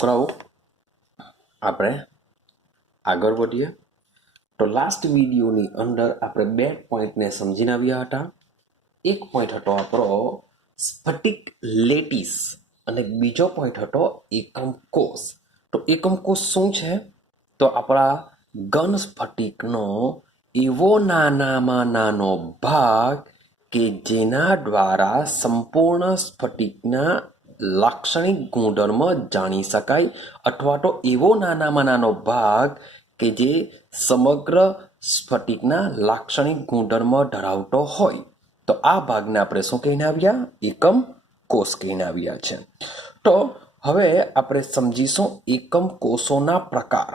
છોકરાઓ આપણે આગળ વધીએ તો લાસ્ટ વિડીયોની અંદર આપણે બે પોઈન્ટને સમજીને આવ્યા હતા. એક પોઈન્ટ હતો આપણો સ્ફટિક લેટિસ અને બીજો પોઈન્ટ હતો એકમ કોષ. તો એકમ કોષ શું છે? તો આપણા ઘન સ્ફટિકનો એવો નાનામાં નાનો ભાગ કે જેના દ્વારા સંપૂર્ણ સ્ફટિકના લાક્ષણિક ગુણધર્મ જાણી શકાય, અથવા તો એવો નાનામાં નાનો ભાગ કે જે સમગ્ર સ્ફટિકના લાક્ષણિક ગુણધર્મ ધરાવતો હોય. તો આ ભાગને આપણે શું કહીને આવ્યા? એકમ કોષ કહીને આવ્યા છે. તો હવે આપણે સમજીશું એકમ કોષોના પ્રકાર,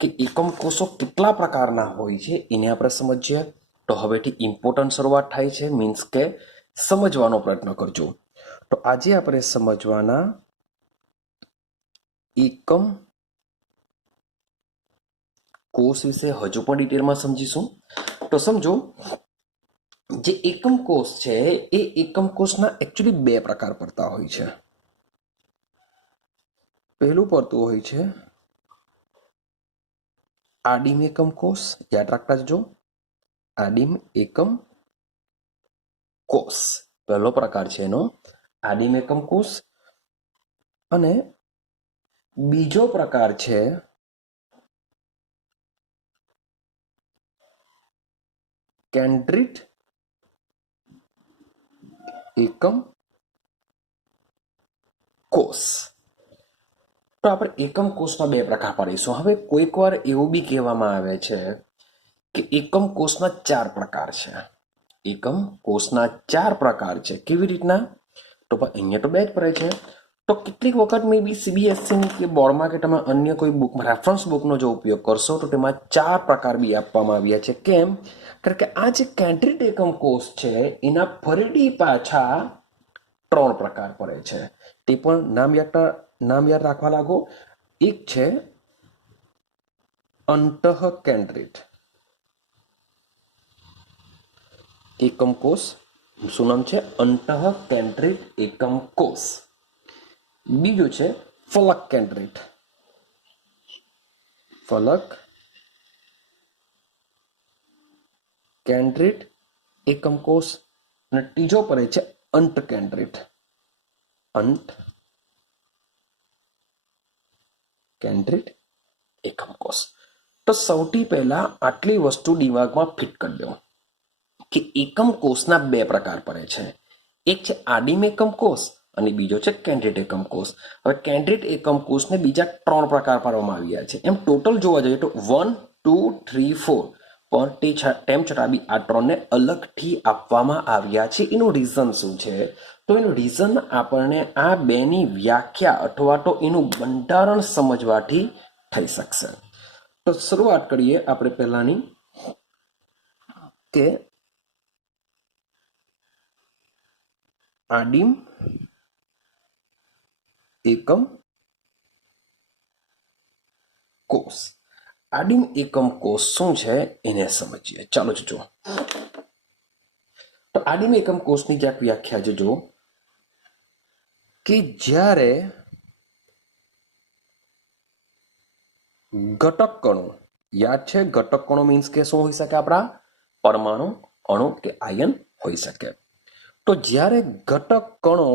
કે એકમ કોષો કેટલા પ્રકારના હોય છે એને આપણે સમજીએ. તો હવેથી ઇમ્પોર્ટન્ટ શરૂઆત થાય છે, મીન્સ કે સમજવાનો પ્રયત્ન કરજો. તો આજે આપણે સમજવાના એકમ કોષ વિશે હજુ પણ ડિટેલમાં સમજીશું. તો સમજો, જે એકમ કોષ છે એ એકમ કોષના એકચ્યુઅલી બે પ્રકાર પડતા હોય છે. પહેલું પડતું હોય છે આદિમ એકમ કોષ. યાદ રાખતા જજો, આદિમ એકમ કોષ પહેલો પ્રકાર છે એનો, આદિમ એકમ કોષ. અને બીજો પ્રકાર છે કેન્દ્રિત એકમ કોષ. તો આપણે એકમ કોષના બે પ્રકાર પાડીશું. હવે કોઈક વાર એવું બી કહેવામાં આવે છે કે એકમ કોષના 4 પ્રકાર છે. એકમ કોષના 4 પ્રકાર છે. કેવી રીતના? તો અહીંયા તો બે જ પડે છે. તો કેટલીક વખત મે બી સીબીએસઈ કે બોર્ડમાં કે તમે અન્ય કોઈ બુક, રેફરન્સ બુકનો જો ઉપયોગ કરશો તો તેમાં 4 પ્રકાર બી આપવામાં આવ્યા છે. કેમ? કારણ કે આ જે કેન્દ્રિત એકમ કોષ છે એના ફરીથી પાછા 3 પ્રકાર પડે છે. તે પણ નામ યાદ રાખવા લાગો. એક છે અંતઃકેન્દ્રિત એકમ કોષ. શું નામ છે? અંતઃકેન્દ્રિત એકમ કોષ. બીજું છે ફલક કેન્દ્રિત એકમ કોષ. અને ત્રીજો પડે છે અંત કેન્દ્રિત એકમ કોષ. તો સૌથી પહેલા આટલી વસ્તુ દિમાગમાં ફિટ કરી દો કે એકમ કોષના 2 પ્રકાર પડે છે. એક છે આદિમ એકમ કોષ અને બીજો છે કેન્દ્રિત એકમ કોષ. હવે કેન્દ્રિત એકમ કોષને બીજા 3 પ્રકાર પાડવામાં આવ્યા છે. એમ ટોટલ જોવા જઈએ તો 1, 2, 3, 4, પણ તેમ છતાં બી આ 3ને અલગથી આપવામાં આવ્યા છે. એનું રીઝન શું છે? તો એનું રીઝન આપણને આ બેની વ્યાખ્યા અથવા તો એનું બંધારણ સમજવાથી થઈ શકશે. તો શરૂઆત કરીએ આપણે પહેલાની, કે આદિમ એકમ કોષ. આદિમ એકમ કોષ શું છે એને સમજીએ. ચાલો જોજો. તો આદિમ એકમ કોષની ક્યાંક વ્યાખ્યા જોજો કે જ્યારે ઘટક કણો, યાદ છે ઘટક કણો મીન્સ કે શું હોઈ શકે? આપણા પરમાણુ, અણુ કે આયન હોઈ શકે. તો જ્યારે ઘટક કણો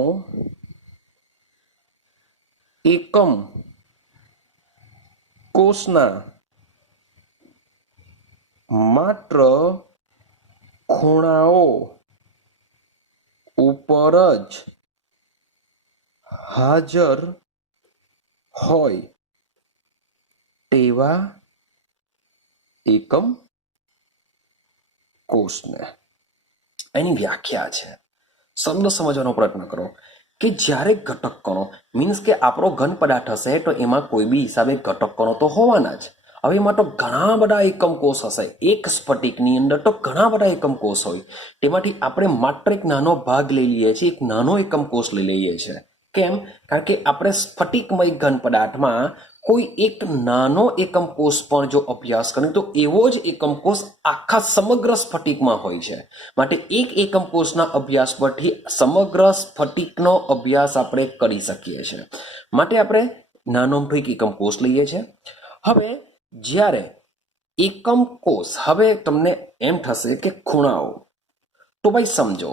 એકમ કોષના માત્ર ખૂણાઓ ઉપર જ હાજર હોય તેવા એકમ કોષને, એની વ્યાખ્યા છે. શબ્દ સમજવાનો પ્રયત્ન કરો કે જ્યારે ઘટક કણો મીન્સ કે આપણો ઘન પદાર્થ હશે તો એમાં કોઈ બી હિસાબે ઘટક કણો તો હોવાના જ. હવે એમાં તો ઘણા બધા એકમ કોષ હશે. એક સ્ફટિકની અંદર તો ઘણા બધા એકમ કોષ હોય. તેમાંથી આપણે માત્ર એક નાનો ભાગ લઈ લઈએ છીએ, એક નાનો એકમ કોષ લઈ લઈએ છીએ. કેમ? કારણ કે આપણે સ્ફટિકમય ઘન પદાર્થમાં કોઈ એક નાનો એકમ કોષ પણ જો અભ્યાસ કરીએ તો એવો જ એકમ કોષ આખા સમગ્ર સ્ફટિકમાં હોય છે. માટે એક એકમ કોષના અભ્યાસ પરથી સમગ્ર સ્ફટિકનો અભ્યાસ આપણે કરી શકીએ છીએ. માટે આપણે નાનો અમથો એક એકમ કોષ લઈએ છીએ. હવે જ્યારે એકમ કોષ, હવે તમને એમ થશે કે ખૂણાઓ, તો ભાઈ સમજો,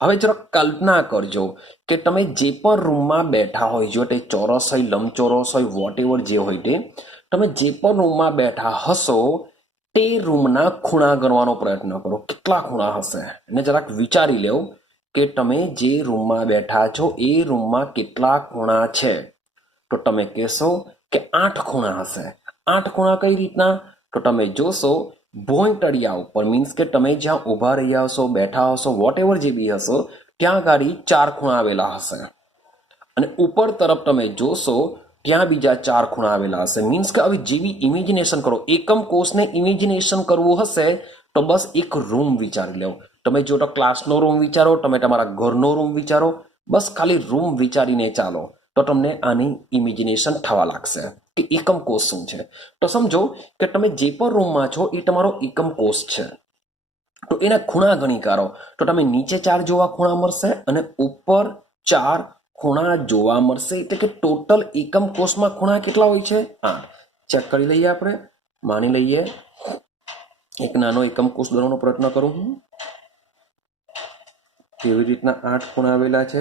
હવે જરા કલ્પના કરજો કે તમે જે પણ રૂમમાં બેઠા હોય, જો તે ચોરસ હોય, લંબચોરસ હોય, વોટ એવર જે હોય તે, તમે જે પણ રૂમમાં બેઠા હશો તે રૂમના ખૂણા ગણવાનો પ્રયત્ન કરો. કેટલા ખૂણા હશે એને જરાક વિચારી લેવો કે તમે જે રૂમમાં બેઠા છો એ રૂમમાં કેટલા ખૂણા છે. તો તમે કહેશો કે 8 ખૂણા હશે. 8 ખૂણા કઈ રીતના? તો તમે જોશો ભોંયતળિયા ઉપર, મીન્સ કે તમે જ્યાં ઊભા રહ્યા હશો, બેઠા હશો, વોટ એવર જે બી હશો, ત્યાં ગાડી 4 ખૂણા આવેલા હશે. અને ઉપર તરફ તમે જોશો ત્યાં બીજા 4 ખૂણા આવેલા હશે. મીન્સ કે હવે જેવી ઇમેજિનેશન કરો, એકમ કોષને ઇમેજિનેશન કરવું હશે તો બસ એક રૂમ વિચારી લો. તમે જો તો ક્લાસનો રૂમ વિચારો, તમે તમારા ઘરનો રૂમ વિચારો, બસ ખાલી રૂમ વિચારીને ચાલો તો તમને આની ઇમેજિનેશન થવા લાગશે કે એકમ કોષ શું છે. તો સમજો કે તમે જે પણ રૂમમાં છો એ તમારો એકમ કોષ છે. તો એના ખૂણા ગણી કાઢો તો તમે નીચે 4 જોવા ખૂણા મળશે અને ઉપર 4 ખૂણા જોવા મળશે. એટલે કે ટોટલ એકમ કોષમાં ખૂણા કેટલા હોય છે? 8. ચેક કરી લઈએ આપણે. માની લઈએ એક નાનો એકમ કોષ દોરવાનો પ્રયત્ન કરું હું. કેવી રીતના 8 ખૂણા આવેલા છે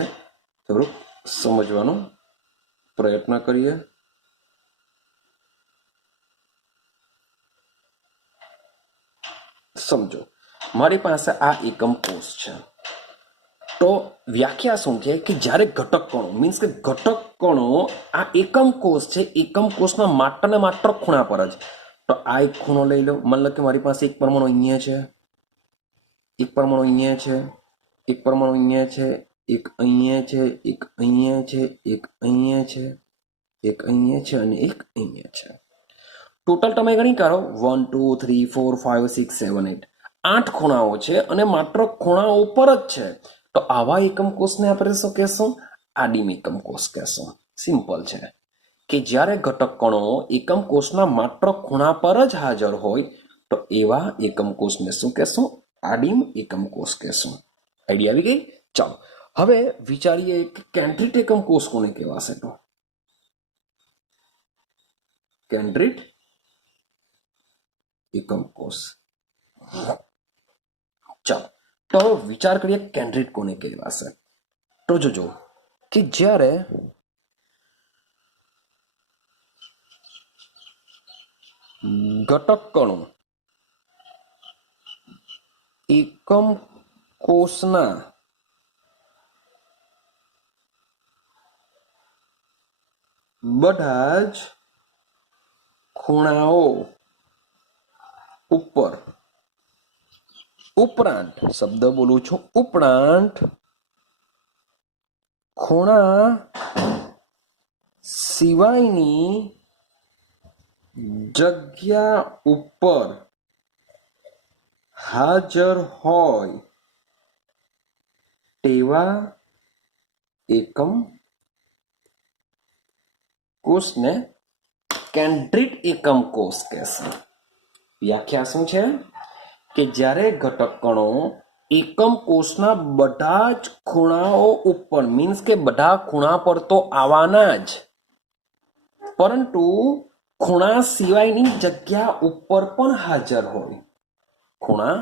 થોડુંક સમજવાનો પ્રયત્ન કરીએ. સમજો મારી પાસે આ એકમ કોષ છે. તો વ્યાખ્યા શું છે કે જ્યારે ઘટક કણો, મીન્સ કે ઘટક કણો આ એકમ કોષ છે, એકમ કોષના માત્ર ને માત્ર ખૂણા પર જ. તો આ એક ખૂણો લઈ લો. માની લો કે મારી પાસે એક પરમાણુ અહીંયા છે, એક પરમાણુ અહીંયા છે, એક પરમાણુ અહીંયા છે, એક અહીંયા છે, એક અહીંયા છે, એક અહીંયા છે, એક અહીંયા છે અને એક અહીંયા છે. ટોટલ તમે ગણી કાઢો 1 2 3 4 5 6 7 8. 8 ખૂણાઓ છે અને માત્ર ખૂણાઓ પર જ છે. તો આવા એકમ કોષને આપણે શું કહેશું? આદિમ એકમ કોષ કહેશું. સિમ્પલ છે કે જ્યારે ઘટક કણો એકમ કોષના માત્ર ખૂણા પર જ હાજર હોય તો એવા એકમ કોષને શું કહેશું? આદિમ એકમ કોષ કહેશું. આઈડિયા આવી ગઈ? ચાલો હવે વિચારીએ કે કેન્દ્રિત એકમ કોષ કોને કહેવાશે? તો કેન્દ્રિત એકમ કોષ. ચાલો તો હવે વિચાર કરીએ કેન્દ્રિત કોને કહેવાશે. તો જોજો કે જ્યારે ઘટક કણો એકમ કોષના બધા જ ખૂણાઓ ઉપર, ઉપરાંત, શબ્દ બોલું છું, ઉપરાંત ખૂણા સિવાયની જગ્યા ઉપર હાજર હોય તેવા એકમ કોષને કેન્દ્રિત એકમ કોષ કહેશે. વ્યાખ્યા શું છે કે જ્યારે ઘટક કણો એકમ કોષના બધા જ ખૂણાઓ ઉપર, મીન્સ કે બધા ખૂણા પર તો આવવાના જ, પરંતુ ખૂણા સિવાયની જગ્યા ઉપર પણ હાજર હોય, ખૂણા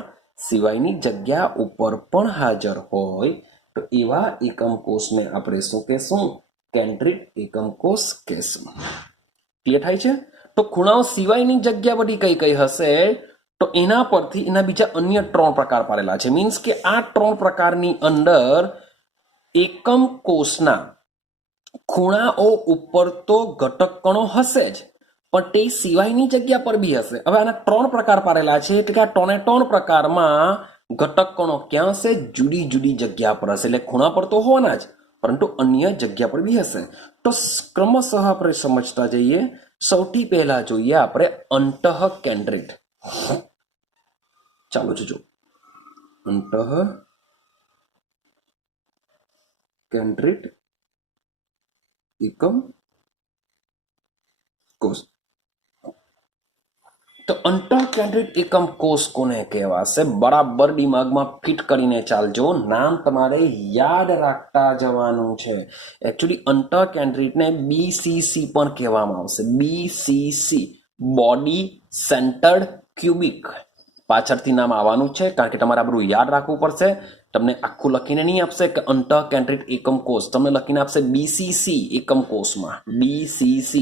સિવાયની જગ્યા ઉપર પણ હાજર હોય તો એવા એકમ કોષને આપણે શું કહેશું? કેન્દ્રિત એકમ કોષ કહેશું. ક્લિયર થાય છે? તો ખૂણાઓ સિવાયની જગ્યા બધી કઈ કઈ હશે? તો એના પરથી એના બીજા અન્ય 3 પ્રકાર પાડેલા છે. મીન્સ કે આ 3 પ્રકારની અંદર એકમ કોષના ખૂણાઓ ઉપર તો ઘટક કણો હશે જ, પણ તે સિવાયની જગ્યા પર બી હશે. હવે આના 3 પ્રકાર પાડેલા છે એટલે કે આ 3 પ્રકારમાં ઘટક કણો ક્યાં હશે? જુદી જુદી જગ્યા પર હશે. એટલે ખૂણા પર તો હોવાના જ, પરંતુ અન્ય જગ્યા પર બી હશે. તો ક્રમશઃ આપણે સમજતા જઈએ. સૌથી પહેલા જોઈએ આપણે અંતઃ કેન્દ્રિત. ચાલો જોજો, અંતઃ કેન્દ્રિત એકમ કોષ. તો અંતઃકેન્દ્રિત એકમ કોષ કોને કહેવાશે? બરાબર દિમાગમાં ફિટ કરીને ચાલજો, નામ તમારે યાદ રાખતા જવાનું છે. એકચ્યુઅલી અંતઃકેન્દ્રિતને BCC પણ કહેવામાં આવશે. BCC, body centred cubic. પાછળથી નામ આવવાનું છે, કારણ કે તમારે આ બધું યાદ રાખવું પડશે. તમને આખું લખીને નહીં આપશે કે અંતઃકેન્દ્રિત એકમ કોષ, તમને લખીને આપશે BCC એકમ કોષમાં. BCC,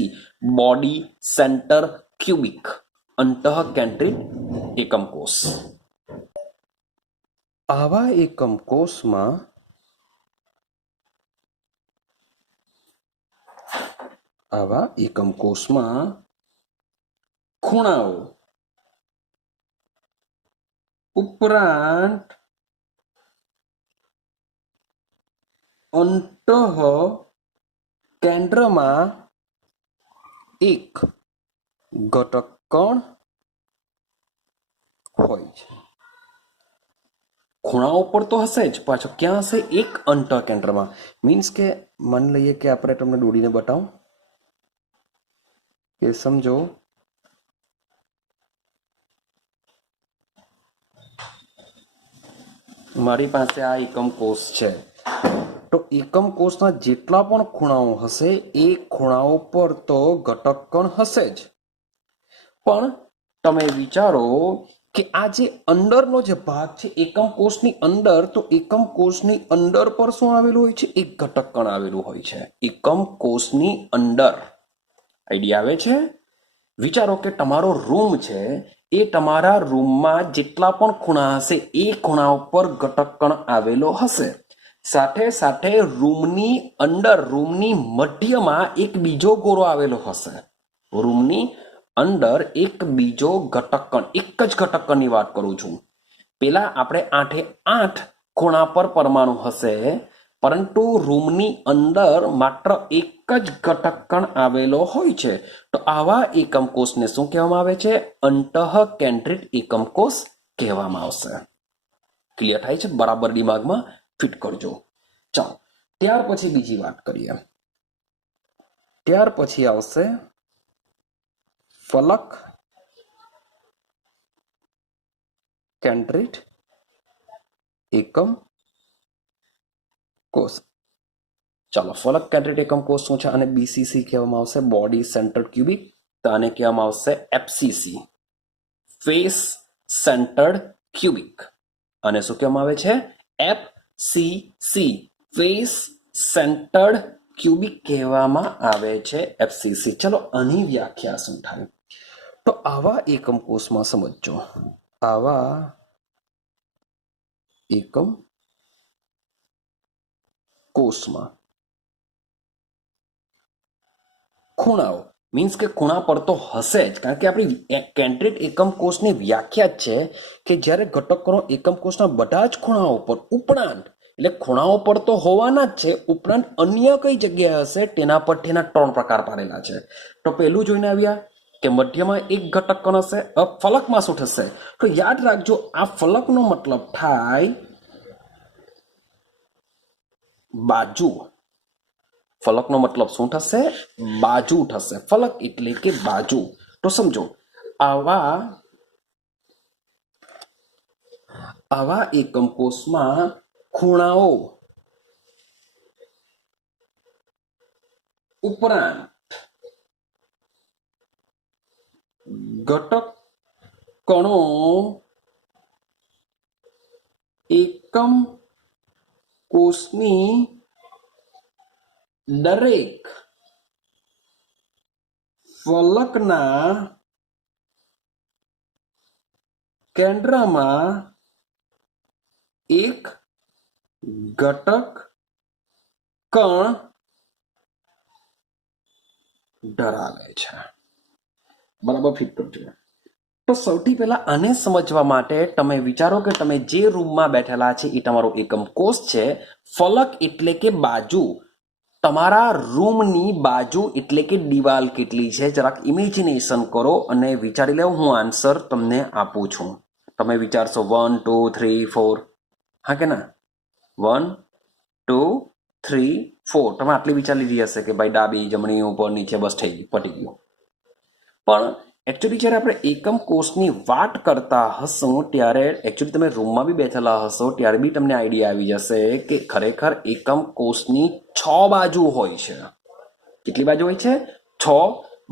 બોડી સેન્ટર ક્યુબિક, અંતઃકેન્દ્રિત એકમ કોષ. આવા એકમ કોષમાં ખૂણાઓ ઉપરાંત અંતઃકેન્દ્રમાં એક ઘટક કણ હોય છે. ખૂણાઓ પર તો હશે જ, પાછો ક્યાં હશે? એક અંતઃકેન્દ્રમાં. મીન્સ કે માની લઈએ કે આપણે તમને દોડીને બતાવું કે સમજો મારી પાસે આ એકમ કોષ છે, તો એકમ કોષના જેટલા પણ ખૂણાઓ હશે એ ખૂણાઓ પર તો ઘટક કણ હશે જ. પણ તમે વિચારો કે આ જે અંદરનો જે ભાગ છે એકમ કોષની અંદર, તો એકમ કોષની અંદર પર શું આવેલું હોય છે? એક ઘટક કણ આવેલું હોય છે. એકમ કોષની અંદર. આઈડિયા આવે છે? વિચારો કે તમારો રૂમ છે, એ તમારા રૂમમાં જેટલા પણ ખૂણા હશે એ ખૂણા ઉપર ઘટક કણ આવેલો હશે. સાથે સાથે રૂમની અંદર, રૂમની મધ્યમાં એક બીજો ગોળો આવેલો હશે. રૂમની અંદર એક બીજો ઘટક કણ, એક જ ઘટક કણની વાત કરું છું. પેલા આપણે 8 ખૂણા પર પરમાણુ હશે, પરંતુ રૂમની અંદર માત્ર એક જ ઘટક કણ આવેલો હોય છે. તો આવા એકમ કોષને શું કહેવામાં આવે છે? અંતઃકેન્દ્રિત એકમ કોષ કહેવામાં આવશે. ક્લિયર થાય છે? બરાબર દિમાગમાં ફિટ કરજો. ચાલો, ત્યાર પછી બીજી વાત કરીએ. ત્યાર પછી આવશે ફલક કેન્દ્રિત એકમ કોષ. ચાલો, ફલક કેન્દ્રિત એકમ કોષ શું છે? અને BCC કહેવામાં આવશે, બોડી સેન્ટર્ડ ક્યુબિક. તો આને કહેવામાં આવશે FCC, ફેસ સેન્ટર્ડ ક્યુબિક. અને શું કહેવામાં આવે છે? FCC, ફેસ સેન્ટર્ડ ક્યુબિક કહેવામાં આવે છે. FCC. ચલો, આની વ્યાખ્યા શું થાય? તો આવા એકમ કોષમાં સમજો, આવા એકમ કોષમાં ખૂણાઓ, મીન્સ કે ખૂણા પર તો હશે જ, કારણ કે આપણી કેન્દ્રિત એકમ કોષની વ્યાખ્યા જ છે કે જ્યારે ઘટકોનો એકમ કોષના બધા જ ખૂણાઓ પર ઉપરાંત, એટલે ખૂણાઓ પર તો હોવાના જ છે, ઉપરાંત અન્ય કઈ જગ્યાએ હશે તેના પર તેના 3 પ્રકાર પાડેલા છે. તો પહેલું જોઈને આવ્યા કે મધ્યમાં એક ઘટક કણ હશે. ફલકમાં શું થશે? તો યાદ રાખજો, આ ફલકનો મતલબ થાય બાજુ. ફલકનો મતલબ શું થશે? બાજુ થશે. ફલક એટલે કે બાજુ. તો સમજો, આવા એકમ કોષમાં ખૂણાઓ ઉપરાંત ઘટક કણો એકમ કોષની દરેક ફલકના કેન્દ્રમાં એક ઘટક કણ ધરાવે છે. બરાબર ફિટ કરજો. તો સૌથી પહેલા આને સમજવા માટે તમે વિચારો કે તમે જે રૂમમાં બેઠેલા છે એ તમારો એકમ કોષ છે. ફલક એટલે કે બાજુ. તમારા રૂમની બાજુ એટલે કે દિવાલ કેટલી છે? જરાક ઇમેજિનેશન કરો અને વિચારી લો. હું આન્સર તમને આપું છું. તમે વિચારશો 1 2 3 4, હા કે ના? 1 2 3 4. તમે આટલી વિચારી લીધી હશે કે ભાઈ ડાબી, જમણી, ઉપર, નીચે, બસ થઈ ગયું, પટી ગયું. પણ एक्चुअली જ્યારે આપણે એકમ કોષની વાત કરતા હશો ત્યારે એકચ્યુઅલી તમે રૂમમાં બી બેઠેલા હશો ત્યારે બી તમને આઈડિયા આવી જશે કે ખરેખર એકમ કોષની 6 બાજુ હોય છે. કેટલી બાજુ હોય છે? 6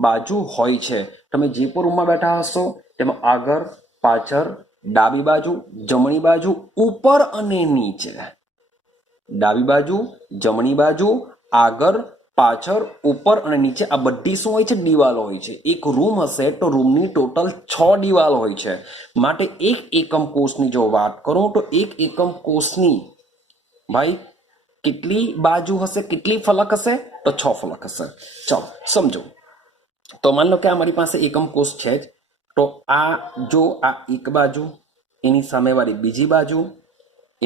બાજુ હોય છે. તમે જે પણ રૂમમાં બેઠા હશો તેમાં આગળ, પાછળ, ડાબી બાજુ, જમણી બાજુ, ઉપર અને નીચે. ડાબી બાજુ, જમણી બાજુ, આગળ, પાછળ, ઉપર અને નીચે આ બધી શું હોય છે? દિવાલો હોય છે. એક રૂમ હશે તો રૂમની ટોટલ 6 દિવાલો હોય છે. માટે એક એકમ કોષની જો વાત કરું તો એક એકમ કોષની ભાઈ કેટલી બાજુ હશે, કેટલી ફલક હશે? તો 6 ફલક હશે. ચાલો સમજો. તો માન લો કે આ મારી પાસે એકમ કોષ છે જ, તો આ જો આ એક બાજુ, એની સામેવાળી બીજી બાજુ,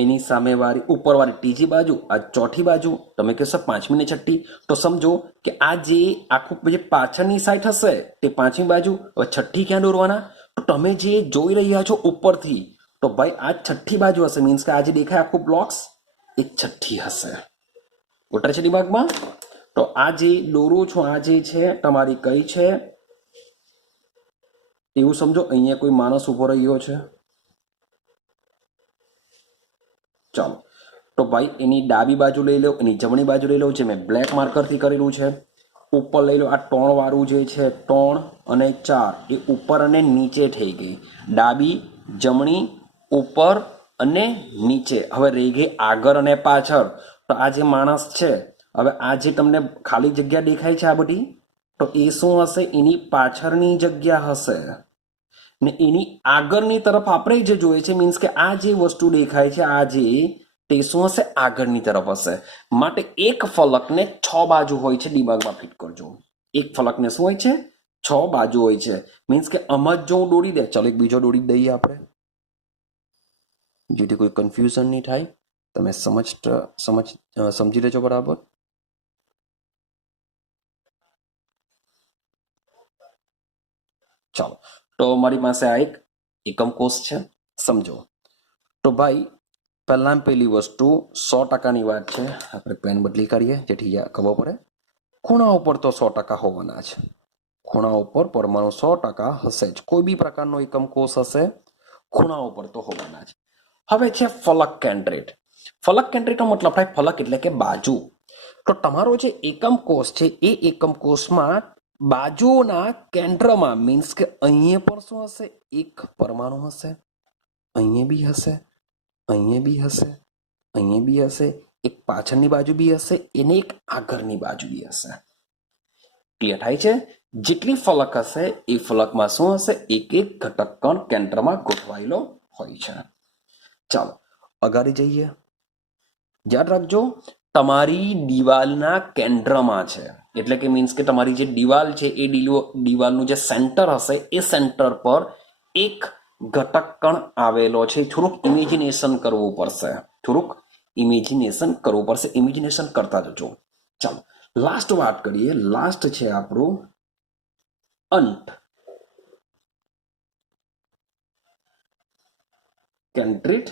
એની સામેવાળી ઉપરવાળી ત્રીજી બાજુ, આ ચોથી બાજુ, તમે કહેશો પાંચમી ને છઠ્ઠી. તો સમજો કે આ જે આખું જે પાછળની સાઈડ હશે તે પાંચમી બાજુ. હવે છઠ્ઠી ક્યાં દોરવાના? તો તમે જે જોઈ રહ્યા છો ઉપરથી, તો ભાઈ આ છઠ્ઠી બાજુ હશે. મીન્સ કે આ જે દેખાય આખું બ્લોક્સ એક છઠ્ઠી હશે. ઉતરે છે દિમાગમાં? તો આ જે દોરું છું આ જે છે તમારી કઈ છે એવું સમજો. અહીંયા કોઈ માણસ ઉભો રહ્યો છે. ચાલો તો ભાઈ એની ડાબી બાજુ લઈ લો, એની જમણી બાજુ લઈ લો, જે મેં બ્લેક માર્કરથી કરેલું છે. ઉપર લઈ લો, આ 3 વાળું જે છે 3 અને 4 એ ઉપર અને નીચે થઈ ગઈ. ડાબી, જમણી, ઉપર અને નીચે. હવે રહી ગઈ આગળ અને પાછળ. તો આ જે માણસ છે, હવે આ જે તમને ખાલી જગ્યા દેખાય છે આ બધી, તો એ શું હશે? એની પાછળની જગ્યા હશે. ને એની આગળની તરફ આપણે જે જોઈએ છે, મીન્સ કે આ જે વસ્તુ દેખાય છે આ જે, તે શું હશે? આગળની તરફ હશે. માટે એક ફલકને 6 બાજુ હોય છે. દિમાગમાં ફિટ કરજો. એક ફલકને શું હોય છે? 6 બાજુ હોય છે. મીન્સ કે આમ જ જો હું દોરી દે, ચાલો એક બીજો દોરી દઈએ આપણે, જેથી કોઈ કન્ફ્યુઝન નહીં થાય. તમે સમજી લેજો બરાબર. ચાલો તો મારી પાસે આ એક એકમ કોષ છે. સમજો તો ભાઈ પહેલી વસ્તુ 100%ની વાત છે. આપણે પેન બદલી કરીએ જેથી ખબર પડે. ખૂણા ઉપર તો 100% હોવાના છે. ખૂણા ઉપર પરમાણુ 100% હશે જ. કોઈ બી પ્રકારનો એકમ કોષ હશે, ખૂણા ઉપર તો હોવાના છે. હવે છે ફલક કેન્દ્રિત. ફલક કેન્દ્રિતનો મતલબ થાય ફલક એટલે કે બાજુ. તો તમારો જે એકમ કોષ છે એ એકમ કોષમાં બાજુના કેન્દ્રમાં, મીન્સ કે અહીંયા પર શું હશે? એક પરમાણુ હશે. અહીંયા બી હશે, અહીંયા બી હશે, અહીંયા બી હશે. એક પાછળની બાજુ બી હશે, એને એક આગળની બાજુ બી હશે. ક્લિયર થાય છે? જેટલી ફલક હશે એ ફલકમાં શું હશે? એક એક ઘટક કણ કેન્દ્રમાં ગોઠવાયેલો હોય છે. ચાલો અગાડી જઈએ. યાદ રાખજો, તમારી દિવાલના કેન્દ્રમાં છે. એટલે કે મીન્સ કે તમારી જે દિવાલ છે એ દિવાલનું જે સેન્ટર હશે એ સેન્ટર પર એક ઘટક કણ આવેલો છે. થોડુંક ઇમેજિનેશન કરવું પડશે. ઇમેજિનેશન કરતા જજો. ચાલો લાસ્ટ વાત કરીએ. લાસ્ટ છે આપણું અંત કેન્દ્રિત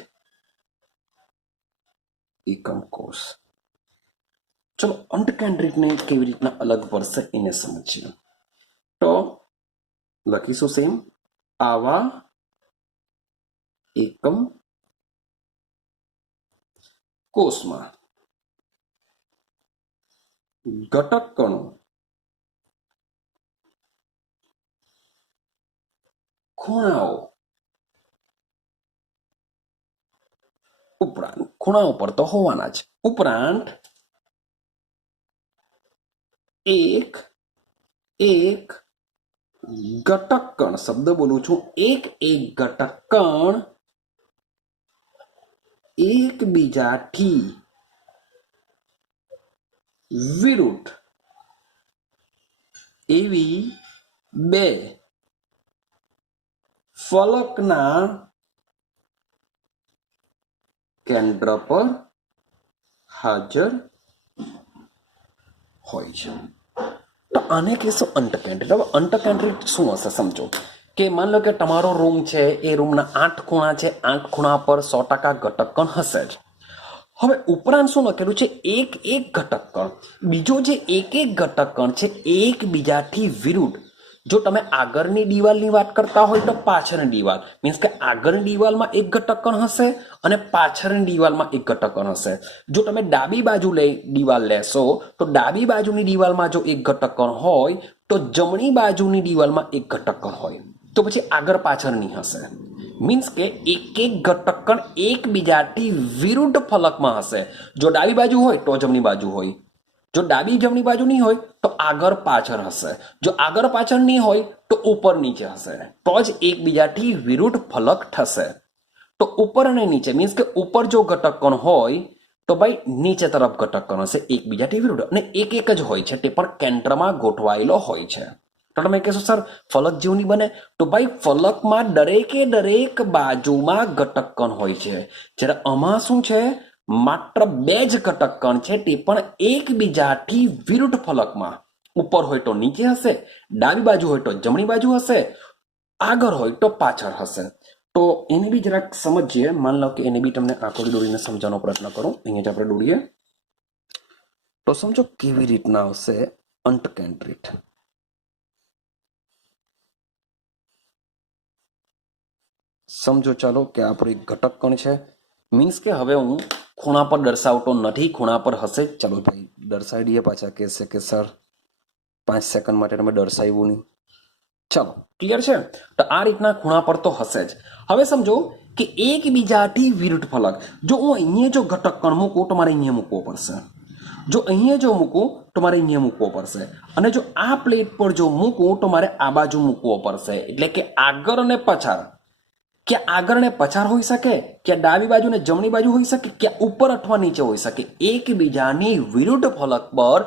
એકમ કોષ. ચલો અંત કેન્દ્રિતને કેવી રીતના અલગ પડશે એને સમજીએ. તો લખીશું સેમ, આવા એકમ કોષમાં ઘટક કણો ખૂણાઓ ઉપરાંત, ખૂણા ઉપર તો હોવાના જ, ઉપરાંત એક એક ઘટક કણ, શબ્દ બોલું છું, એક એક ઘટક કણ એકબીજાથી વિરુદ્ધ એવી બે ફલકના કેન્દ્ર પર હાજર હોય છે. તો આને કહેશો અંતકેન્દ્રિત. હવે અંતકેન્દ્રિત શું હશે સમજો. કે માન લો કે તમારો રૂમ છે, એ રૂમના 8 ખૂણા છે. 8 ખૂણા પર 100% ઘટક કણ હશે જ. હવે ઉપરાંત શું લખેલું છે? એક એક ઘટક કણ. બીજો જે એક એક ઘટક કણ છે એકબીજાથી વિરુદ્ધ. જો તમે આગળની દિવાલની વાત કરતા હોય તો પાછળની દિવાલ, મીન્સ કે આગળની દિવાલમાં એક ઘટક કણ હશે અને પાછળની દિવાલમાં એક ઘટક કણ હશે. જો તમે ડાબી બાજુ દિવાલ લેશો તો ડાબી બાજુની દિવાલમાં જો એક ઘટક કણ હોય તો જમણી બાજુની દિવાલમાં એક ઘટક કણ હોય, તો પછી આગળ પાછળની હશે. મીન્સ કે એક એક ઘટક કણ એકબીજાથી વિરુદ્ધ ફલકમાં હશે. જો ડાબી બાજુ હોય તો જમણી બાજુ હોય, જો ડાબી જમણી બાજુ નહીં હોય તો આગળ પાછળ હશે, જો આગળ પાછળ નહીં હોય તો ઉપર નીચે હશે, તો જ એકબીજાથી વિરુદ્ધ ફલક થશે. તો ઉપર અને નીચે મીન્સ કે ઉપર જો ઘટક કણ હોય તો ભાઈ નીચે તરફ ઘટક કણ હશે એકબીજાથી વિરુદ્ધ, અને એક એક જ હોય છે, તે પણ કેન્દ્રમાં ગોઠવાયેલો હોય છે. તો તમે કહેશો સર ફલક જેવું નહીં બને, તો ભાઈ ફલકમાં દરેકે દરેક બાજુમાં ઘટક કણ હોય છે, જ્યારે આમાં શું છે, માત્ર બે જ ઘટક કણ છે, તે પણ એકબીજાથી વિરુદ્ધ ફલકમાં. ઉપર હોય તો નીચે હશે, ડાબી બાજુ હોય તો જમણી બાજુ હશે, આગળ હોય તો પાછળ હશે. તો એને બી જરાક સમજીએ. માન લો કે એને બી તમને આંકડી દોરીને સમજવાનો પ્રયત્ન કરું. અહીંયા જ આપણે દોરીએ તો સમજો કેવી રીતના આવશે અંતકેન્દ્રિત. સમજો ચાલો કે આપણું એક ઘટક કણ છે, મીન્સ કે હવે હું ખૂણા પર દર્શાવતો નથી, ખૂણા પર હશે. ચાલો ભાઈ દર્શાવી દઈએ. પાછા કહેશે કે સર 5 સેકન્ડ માટે તમે દર્શાવ્યું નહીં. ચાલો ક્લિયર છે. તો આ રીતના ખૂણા પર તો હશે જ. હવે સમજો કે એકબીજાથી વિરુદ્ધ ફલક. જો હું અહીંયા જો ઘટક કણ મૂકું તો મારે અહીંયા મૂકવો પડશે, જો અહીંયા જો મૂકું તો મારે અહીંયા મૂકવો પડશે, અને જો આ પ્લેટ પર જો મૂકું તો મારે આ બાજુ મૂકવો પડશે. એટલે કે આગળ અને પાછળ, ક્યાં આગળ ને પાછળ હોઈ શકે, ક્યાં ડાબી બાજુ ને જમણી બાજુ હોઈ શકે, ક્યાં ઉપર અથવા નીચે હોઈ શકે. એકબીજાની વિરુદ્ધ ફલક પર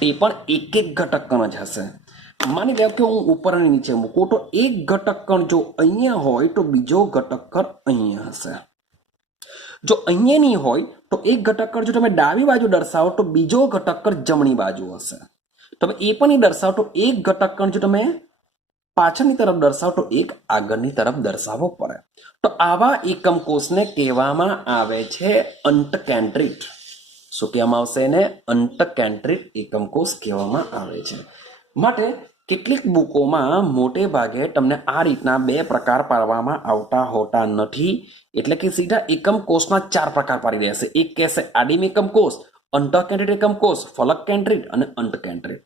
તે પણ એક એક ઘટક કણ જ હશે. માની લો કે હું ઉપર અને નીચે મૂકું તો એક ઘટક કણ જો અહીંયા હોય તો બીજો ઘટક કણ અહીંયા હશે. જો અહીંયા નહીં હોય તો એક ઘટક કણ જો તમે ડાબી બાજુ દર્શાવો તો બીજો ઘટક કણ જમણી બાજુ હશે. તમે એ પણ નહીં દર્શાવો તો એક ઘટક કણ જો તમે પાછળની તરફ દર્શાવો તો એક આગળની તરફ દર્શાવવો પડે. તો આવા એકમ કોષને કહેવામાં આવે છે અંતકેન્દ્રિત. શું કહેવામાં આવશે એને? અંતકેન્દ્રિત એકમ કોષ કહેવામાં આવે છે. માટે કેટલીક બુકોમાં મોટે ભાગે તમને આ રીતના બે પ્રકાર પાડવામાં આવતા હોતા નથી. એટલે કે સીધા એકમ કોષના 4 પ્રકાર પાડી દેશે. એક કહેશે આદિમ એકમ કોષ, અંતકેન્દ્રિત એકમ કોષ, ફલક કેન્દ્રિત અને અંતકેન્દ્રિત.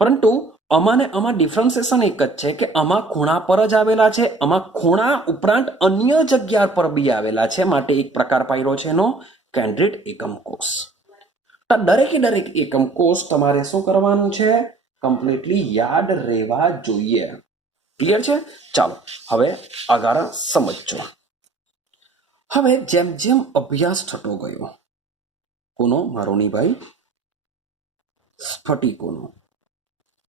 પરંતુ આમાં ડિફરન્સિએશન એક જ છે કે આમાં ખૂણા પર જ આવેલા છે, આમાં ખૂણા ઉપરાંત અન્ય જગ્યા પર બી આવેલા છે. માટે એક પ્રકાર પાડ્યો છે એનો કેન્દ્રિત એકમ કોષ. તો દરેકે દરેક એકમ કોષ તમારે શું કરવાનું છે? કમ્પ્લીટલી યાદ રહેવા જોઈએ. ક્લિયર છે? ચાલો હવે આગળ સમજો. હવે જેમ જેમ અભ્યાસ થતો ગયો, કોનો? મારો નહીં ભાઈ, સ્ફટિકોનો.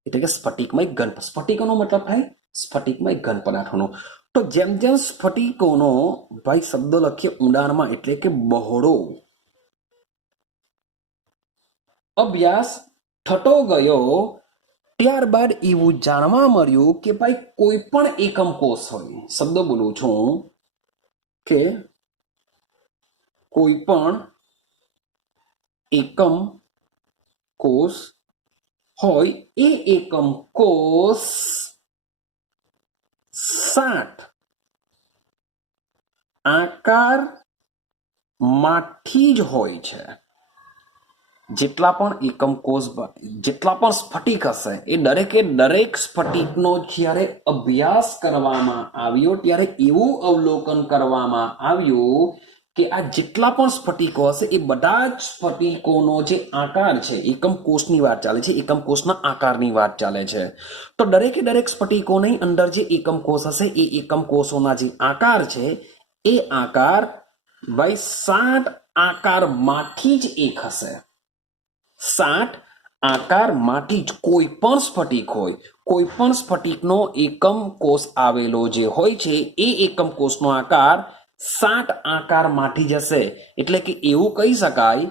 એટલે કે સ્ફટિકમય ઘન. સ્ફટિકોનો મતલબ થાય સ્ફટિકમય ઘન પદાર્થોનો. તો જેમ જેમ સ્ફટિકોનો ભાઈ શબ્દ લખીએ ઊંડાણમાં, એટલે કે બહોળો અભ્યાસ થતો ગયો, ત્યારબાદ એવું જાણવા મળ્યું કે ભાઈ કોઈ પણ એકમ કોષ હોય, શબ્દ બોલું છું કે કોઈ પણ એકમ કોષ હોય, એ એકમ કોષ 7 આકારમાંથી જ હોય છે. જેટલા પણ એકમ કોષ, જેટલા પણ સ્ફટિક હશે, એ દરેકે દરેક સ્ફટિકનો જ્યારે અભ્યાસ કરવામાં આવ્યો ત્યારે એવું અવલોકન કરવામાં આવ્યું કે આ જેટલા પણ સ્ફટિકો હશે એ બધા જ સ્ફટિકોનો જે આકાર છે, એકમ કોષની વાત ચાલે છે, એકમ કોષના આકારની વાત ચાલે છે. તો દરેકે દરેક સ્ફટિકોની અંદર જે એકમ કોષ હશે એ એકમ કોષોના જે આકાર છે એ આકાર ભાઈ 7 આકારમાંથી જ એક હશે. 7 આકારમાંથી જ કોઈ પણ સ્ફટિક હોય, કોઈ પણ સ્ફટિકનો એકમ કોષ આવેલો જે હોય છે એ એકમ કોષનો આકાર 7 આકારમાંથી જ હશે. એટલે કે એવું કહી શકાય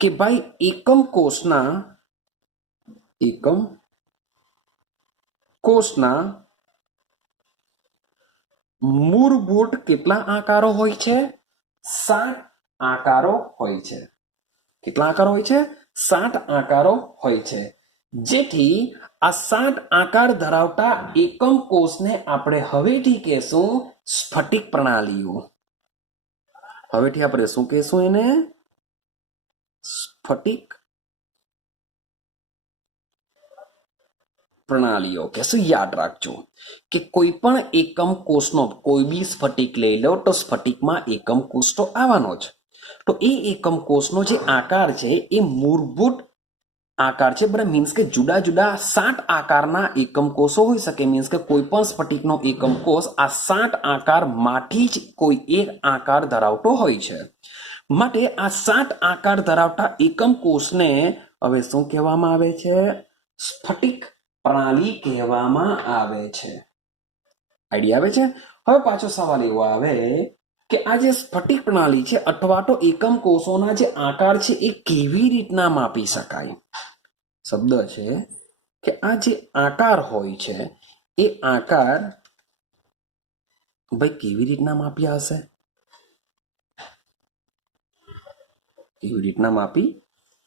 કે ભાઈ એકમ કોષના મૂળભૂત કેટલા આકારો હોય છે? 7 આકારો હોય છે. કેટલા આકારો હોય છે? 7 આકારો હોય છે. જેથી આ 7 આકાર ધરાવતા એકમ કોષને આપણે હવેથી કહેશું સ્ફટિક પ્રણાલીઓ. હવેથી આપણે શું કહેશું એને? સ્ફટિક પ્રણાલીઓ કહેશું. યાદ રાખજો કે કોઈ પણ એકમ કોષનો કોઈ બી સ્ફટિક લઈ લો તો સ્ફટિકમાં એકમ કોષ તો આવવાનો જ. તો એ એકમ કોષનો જે આકાર છે એ મૂળભૂત આકાર છે, બરાબર. મીન્સ કે જુદા જુદા 7 આકારના એકમ કોષો હોઈ શકે. મીન્સ કે કોઈ પણ સ્ફટિકનો એકમ કોષ આ 7 આકારમાંથી જ કોઈ એક આકાર ધરાવતો હોય છે. માટે આ 7 આકાર ધરાવતા એકમ કોષને હવે શું કહેવામાં આવે છે? સ્ફટિક પ્રણાલી કહેવામાં આવે છે. આઈડિયા આવે છે? હવે પાછો સવાલ એવો આવે કે આ જે સ્ફટિક પ્રણાલી છે અથવા તો એકમ કોષોના જે આકાર છે એ કેવી રીતના માપી શકાય? શબ્દ છે કે આ જે આકાર હોય છે એ આકાર ભાઈ કેવી રીતના માપ્યા હશે? કેવી રીતના માપી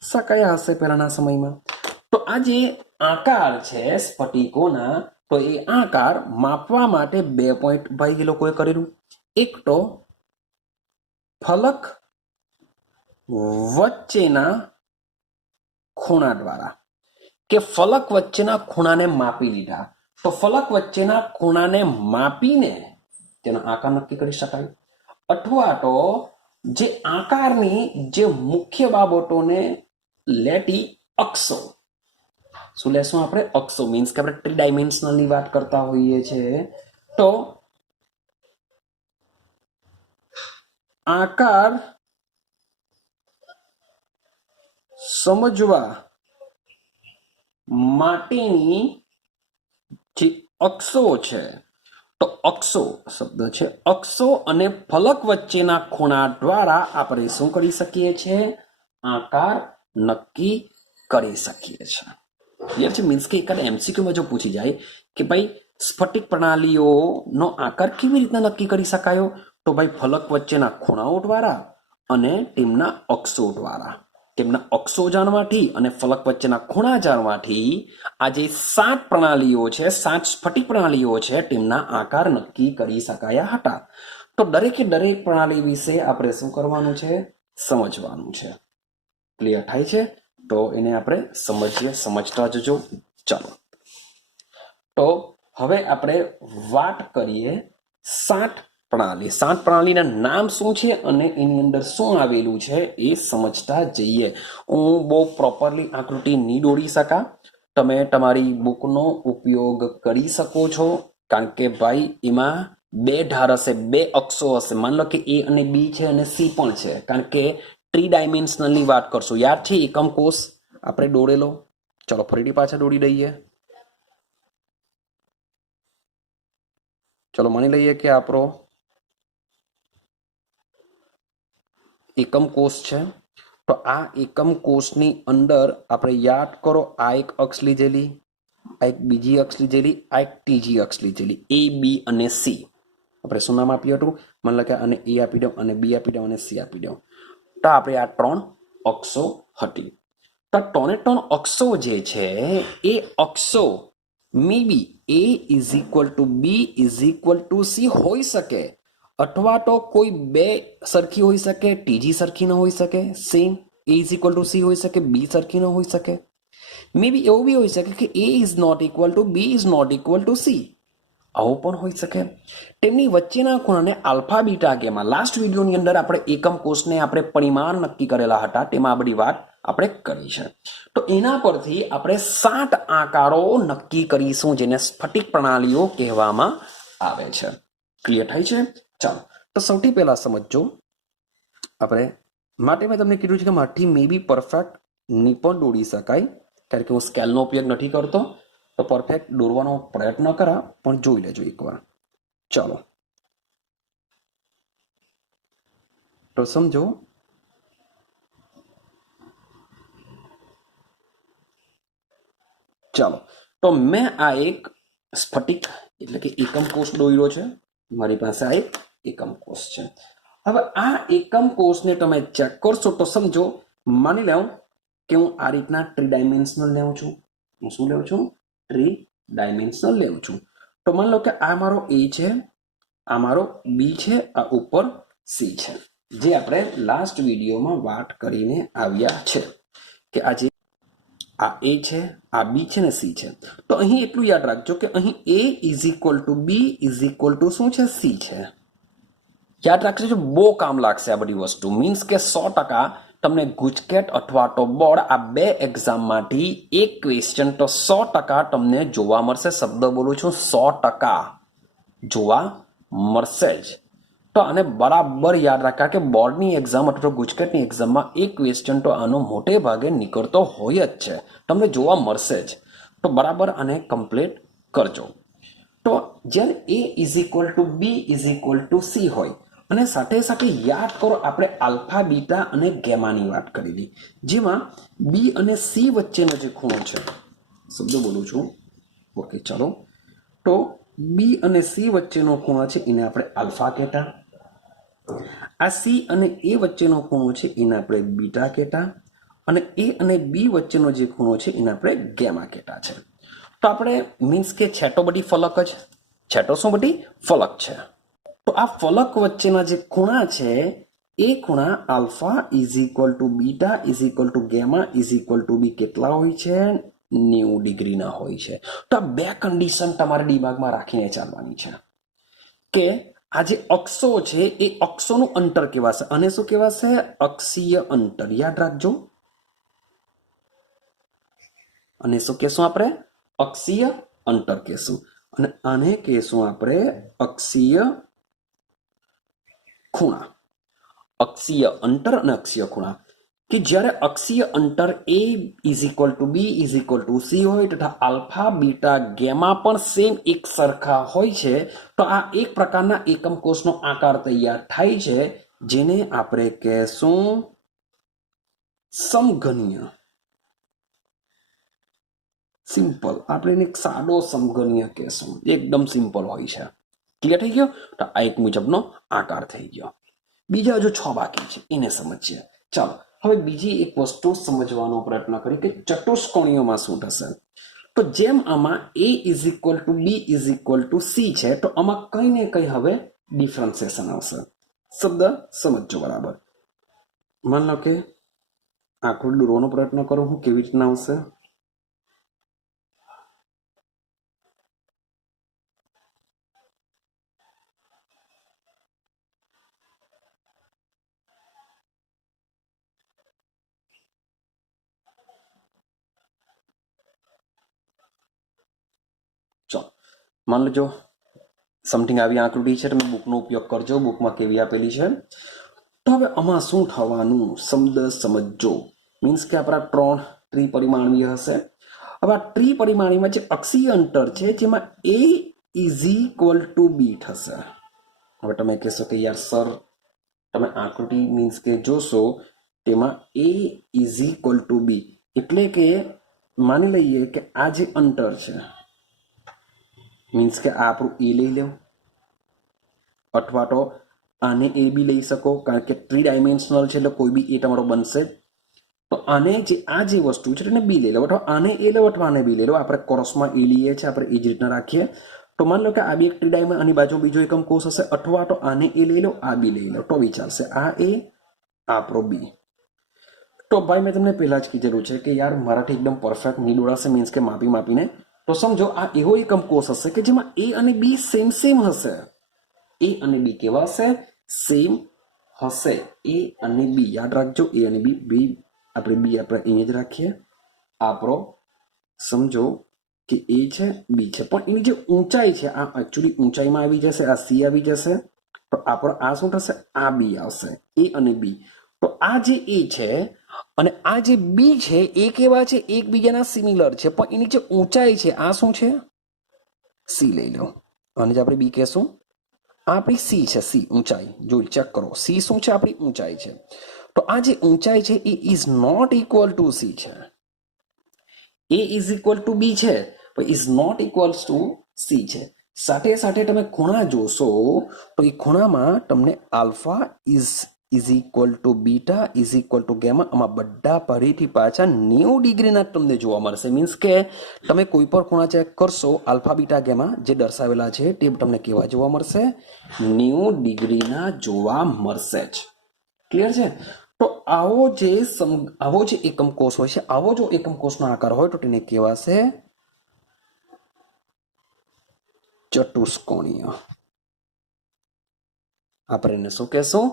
શકાયા હશે પહેલાના સમયમાં? તો આ જે આકાર છે સ્ફટિકોના, તો એ આકાર માપવા માટે 2 પોઈન્ટ ભાઈ એ લોકોએ કરેલું. એક તો ફલક વચ્ચેના ખૂણા દ્વારા, કે ફલક વચ્ચેના ખૂણાને માપી લીધા તો ફલક વચ્ચેના ખૂણાને માપીને તેનો આકાર નક્કી કરી શકાય. અથવા તો જે આકારની જે મુખ્ય બાબતોને લેતી અક્ષો, શું લેશું આપણે? અક્ષો. મીન્સ કે આપણે 3 ડાયમેન્શનલની વાત કરતા હોઈએ છીએ. તો આકાર સમજવા માટેની જે અક્ષો છે, તો અક્ષો શબ્દ છે, અક્ષો અને ફલક વચ્ચેના ખૂણા દ્વારા આપણે શું કરી શકીએ છીએ? આકાર નક્કી કરી શકીએ છીએ. ક્લિયર છે? મીન્સ કે એકાદ એમસીક્યુમાં જો પૂછી જાય કે ભાઈ સ્ફટિક પ્રણાલીઓનો આકાર કેવી રીતના નક્કી કરી શકાયો, તો ભાઈ ફલક વચ્ચેના ખૂણાઓ દ્વારા અને તેમના અક્ષો દ્વારા. તેમના અક્ષો જાણવાથી અને ફલક વચ્ચેના ખૂણા જાણવાથી આ જે 7 પ્રણાલીઓ છે, 7 સ્ફટિક પ્રણાલીઓ છે, તેમના આકાર નક્કી કરી શકાયા હતા. તો દરેકે દરેક પ્રણાલી વિશે આપણે શું કરવાનું છે? સમજવાનું છે. ક્લિયર થાય છે? તો એને આપણે સમજીએ, સમજતા જજો. ચાલો, તો હવે આપણે વાત કરીએ 7 પ્રણાલી. 7 પ્રણાલીના નામ શું છે અને એની અંદર શું આવેલું છે એ સમજતા જઈએ. હું બહુ પ્રોપરલી આકૃતિ નહીં દોરી શકા. તમે તમારી બુકનો ઉપયોગ કરી શકો છો, કારણ કે ભાઈ એમાં 2 ધાર હશે, 2 અક્ષો હશે. માન લો કે એ અને બી છે અને સી પણ છે, કારણ કે 3 ડાયમેન્શનલની વાત કરશું. યાદ છે એકમ કોષ આપણે દોરેલો? ચલો ફરીથી પાછા દોડી દઈએ. ચલો માની લઈએ કે આપણો એકમ કોષ છે. તો આ એકમ કોષની અંદર આપણે યાદ કરો, આ એક અક્ષ લીધેલી, આ એક બીજી અક્ષ લીધેલી, આ એક ત્રીજી અક્ષ લીધેલી, એ બી અને સી. આપણે શું નામ આપ્યું હતું? મને લાગે અને એ આપી દઉં, અને બી આપી દઉં, અને સી આપી દઉં. તો આપણે આ 3 અક્ષો હતી. તો 3 અક્ષો જે છે એ અક્ષો may be A is equal to B is equal to C હોઈ શકે, અથવા તો કોઈ 2 સરખી હોઈ શકે, ત્રીજી સરખી ન હોઈ શકે. Same A is equal to C હોઈ શકે, બી સરખી ન હોઈ શકે. મે બી એવું બી હોઈ શકે કે A is not equal to B is not equal to C. આવું પણ હોઈ શકે. તેમની વચ્ચેના ખૂણાને આલ્ફા બીટા ગામા. લાસ્ટ વિડીયોની અંદર આપણે એકમ કોષને આપણે પરિમાણ નક્કી કરેલા હતા, તેમાં આ બધી વાત આપણે કરી છે. તો એના પરથી આપણે 7 આકારો નક્કી કરીશું, જેને સ્ફટિક પ્રણાલીઓ કહેવામાં આવે છે. ક્લિયર થાય છે? ચાલો, તો સૌથી પહેલા સમજો આપણે. માટે મેં તમને કીધું છે કે માથી મે બી પરફેક્ટ ની પણ દોરી શકાય, કારણ કે હું સ્કેલનો ઉપયોગ નથી કરતો. તો પરફેક્ટ દોરવાનો પ્રયત્ન કરા, પણ જોઈ લેજો એકવાર. ચાલો, તો સમજો ચાલો, તો મેં આ એક સ્ફટિક એટલે કે એકમ કોષ દોર્યો છે. મારી પાસે આ એક એકમ કોષ છે. હવે આ એકમ કોષને તમે ચેક કરશો તો સમજો, માની લઉં કે હું આ રીતના 3 ડાયમેન્શનલ લેવું છું. હું શું લેવું છું? ટ્રી ડાયમેન્શનલ લેવું છું. તો માની લો કે આ મારો એ છે, આ મારો બી છે, આ ઉપર સી છે, જે આપણે લાસ્ટ વિડીયોમાં વાત કરીને આવ્યા છે કે આ જે આ એ છે, આ બી છે ને સી છે. તો અહીં એટલું યાદ રાખજો કે અહીં A is equal to B is equal to શું છે? સી છે. યાદ રાખજો, બહુ કામ લાગશે આ બધી વસ્તુ. મીન્સ કે 100% તમને ગુજકેટ અથવા તો બોર્ડ આ બે એક્ઝામમાંથી એક ક્વેશ્ચન તો 100% તમને જોવા મળશે. શબ્દ બોલું છું, 100% જોવા મળશે જ. તો આને બરાબર યાદ રાખા કે બોર્ડની એક્ઝામ અથવા ગુજકેટની એક્ઝામમાં એક ક્વેશ્ચન તો આનો મોટે ભાગે નીકળતો હોય જ છે, તમને જોવા મળશે જ. તો બરાબર આને કમ્પ્લીટ કરજો. તો જ્યારે A is equal to B is equal to C હોય અને સાથે સાથે યાદ કરો આપણે આલ્ફા બીટા અને ગેમાની વાત કરેલી, જેમાં બી અને સી વચ્ચેનો જે ખૂણો છે, શબ્દ બોલું છું, ઓકે ચાલો, તો બી અને સી વચ્ચેનો ખૂણો છે એને આપણે આલ્ફા કહેતા, આ સી અને એ વચ્ચેનો ખૂણો છે એને આપણે બીટા કહેતા, અને એ અને બી વચ્ચેનો જે ખૂણો છે એને આપણે ગેમા કહેતા છે. તો આપણે મીન્સ કે છે તો બધી ફલક જ છે, તો શું બધી ફલક છે. તો આ ફલક વચ્ચેના જે ખૂણા છે એ ખૂણા alpha is equal to beta is equal to gamma is equal to B કેટલા હોય છે? 90 ડિગ્રીના હોય છે. તો આ બે કન્ડિશન તમારે દિમાગમાં રાખીને ચાલવાની છે કે આ જે અક્ષો છે એ અક્ષોનું અંતર કહેવાશે, અને શું કહેવાશે? અક્ષીય અંતર. યાદ રાખજો. અને શું કહેશું આપણે? અક્ષીય અંતર કહેશું. અને આને કહેશું આપણે અક્ષીય ખૂણા. અક્ષીય અંતર અને અક્ષીય ખૂણા. કે જ્યારે અક્ષીય અંતર A is equal to B is equal to C હોય તથા આલ્ફા બીટા ગેમા પણ સેમ એક સરખા હોય છે, તો આ એક પ્રકારના એકમ કોષનો આકાર તૈયાર થાય છે, જેને આપણે કહેશું સમઘનીય. સિમ્પલ, આપણે એને સાદો સમઘનીય કહેશું. એકદમ સિમ્પલ હોય છે. ક્લિયર થઈ ગયો? તો આ એક મુજબનો આકાર થઈ ગયો. બીજા હજુ 6 બાકી છે, એને સમજીએ. ચાલો હવે બીજી એક વસ્તુ સમજવાનો પ્રયત્ન કરીએ કે ચતુષ્કોણીઓમાં શું થશે. તો જેમ આમાં A is equal to B is equal to C છે, તો આમાં કંઈ ને કંઈ હવે ડિફરન્સિએશન આવશે. શબ્દ સમજજો બરાબર. માન લો કે આકૃતિ દોરવાનો પ્રયત્ન કરો, હું કેવી રીતના આવશે. ચાલો માન લેજો સમથિંગ આવી આકૃતિ છે, તમે બુકનો ઉપયોગ કરજો, બુકમાં કેવી આપેલી છે. તો હવે આમાં શું થવાનું? શબ્દ સમજો. મીન્સ કે આપણા 3 ત્રિપરિમાણીય હશે. હવે આ ત્રિપરિમાણીમાં જે અક્ષીય અંતર છે જેમાં એ ઇઝ ઇક્વલ ટુ બી થશે. હવે તમે કહેશો કે યાર સર તમે આકૃતિ મીન્સ કે જોશો તેમાં એ ઇઝ ઇક્વલ ટુ બી એટલે કે માની લઈએ કે આ જે અંતર છે, મીન્સ કે આ આપણું એ લઈ લો, અથવા તો આને એ બી લઈ શકો, કારણ કે 3 ડાયમેન્શનલ છે એટલે કોઈ બી એ તમારો બનશે. તો આને જે આ જે વસ્તુ છે એને બી લઈ લો, અથવા આને એ લો અથવા આને બી લઈ લો. આપણે કોર્સમાં એ લઈએ છીએ, આપણે એ જ રીતના રાખીએ. તો માની લો કે આ બી એક 3 ડાયમેન્શન, આની બાજુ બીજો એકમ કોષ હશે, અથવા તો આને એ લઈ લો, આ બી લઈ લો, તો વિચારશે આ એ, આ આપણો બી. તો ભાઈ મેં તમને પહેલા જ કીધેલું છે કે યાર મારાથી એકદમ પરફેક્ટ નહીં દોડાશે, મીન્સ કે માપી માપીને. તો સમજો આ એવો એકમ કોષ હશે કે જેમાં એ અને બી સેમ સેમ હશે. એ અને બી કેવા હશે? સેમ હશે. એ અને બી યાદ રાખજો, એ અને બી. બી આપણે બી આપણે અહીંયા જ રાખીએ. આપણો સમજો કે એ છે, બી છે, પણ એની જે ઊંચાઈ છે આ એકચ્યુઅલી ઊંચાઈમાં આવી જશે, આ સી આવી જશે. તો આપણો આ શું થશે? આ બી આવશે. એ અને બી. તો આ જે એ છે અને આ જે બી છે એ કેવા છે? એકબીજાના સિમિલર છે, પણ એની જે ઊંચાઈ છે આ શું છે? સી લઈ લો, અને જે આપણે બી કહેશું આ આપણી સી છે. સી ઊંચાઈ જોઈ ચેક કરો. સી શું છે? આપણી ઊંચાઈ છે. તો આ જે ઊંચાઈ છે A is not equal to C છે. A is equal to B છે પણ is not equal to C છે. સાથે સાથે તમે ખૂણા જોશો તો એ ખૂણામાં તમને alpha is is equal to beta is equal to gamma, આમાં બધા ફરીથી પાછા 90 ડિગ્રીના તમને જોવા મળશે. મીન્સ કે તમે કોઈ પણ ખૂણા ચેક કરશો, આલ્ફા બીટા ગેમા જે દર્શાવેલા છે તે તમને કેવા જોવા મળશે? 90 ડિગ્રીના જોવા મળશે જ. ક્લિયર છે? તો આવો જે એકમ કોષ હોય છે, આવો જો એકમ કોષનો આકાર હોય તો તેને કહેવાશે ચતુષ્કોણીય. આપણે એને શું કહેશું?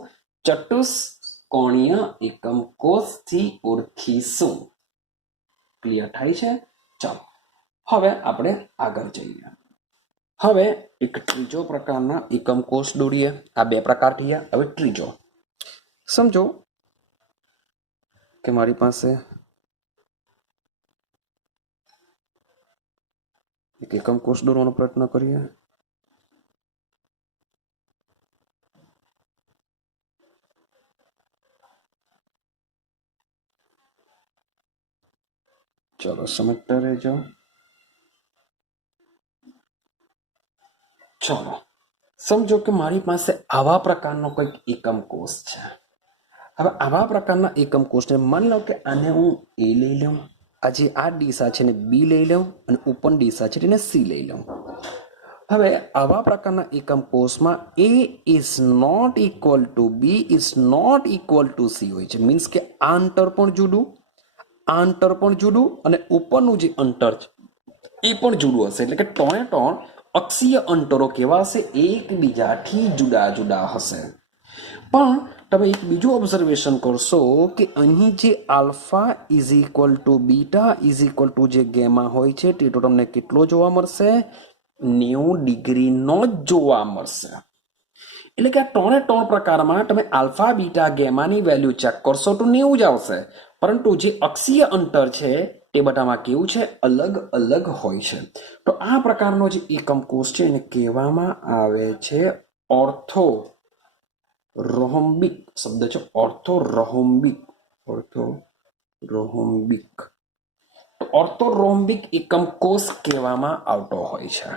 ચતુષ્કોણીય એકમ કોષથી ઓળખીશું. ક્લિયર થાય છે? ચાલો હવે આપણે આગળ જઈએ. હવે એક ત્રીજો પ્રકારના એકમ કોષ દોરીએ. આ બે પ્રકાર થયા, હવે ત્રીજો. સમજો કે મારી પાસે એક એકમ કોષ દોરવાનો પ્રયત્ન કરીએ. ચલો સમજતા રહેજો. ચલો સમજો કે મારી પાસે આવા પ્રકારનો કંઈક એકમ કોષ છે. હવે આવા પ્રકારના એકમ કોષને માની લો કે આને હું એ લઈ લઉં, આ જે આ દિશા છે ને બી લઈ લઉં, અને ઉપરની દિશા છે તેને સી લઈ લઉં. હવે આવા પ્રકારના એકમ કોષમાં A is not equal to B is not equal to C હોય છે. મીન્સ કે આ અંતર પણ જુદું, આ અંતર પણ જુદું, અને ઉપરનું જે અંતર છે એ પણ જુદું હશે. એટલે કે ત્રણે ત્રણ અક્ષીય અંતરો કેવા હશે? એકબીજાથી જુદા જુદા હશે. પણ તમે એક બીજું ઓબ્ઝર્વેશન કરશો કે અહીં જે alpha is equal to beta is equal two જે ગેમા હોય છે તે તો તમને કેટલો જોવા મળશે? 90 ડિગ્રીનો જ જોવા મળશે. એટલે કે આ ત્રણે ત્રણ પ્રકારમાં તમે આલ્ફા બીટા ગેમાની વેલ્યુ ચેક કરશો તો 90 જ આવશે. પરંતુ જે અક્ષીય અંતર છે તે બધામાં કેવું છે? અલગ અલગ હોય છે. તો આ પ્રકારનો જે એકમ કોષ છે એને કહેવામાં આવે છે ઓર્થોરોમ્બિક. શબ્દ છે ઓર્થોરોમ્બિક. ઓર્થોરોમ્બિક. ઓર્થોરોમ્બિક એકમ કોષ કહેવામાં આવતો હોય છે.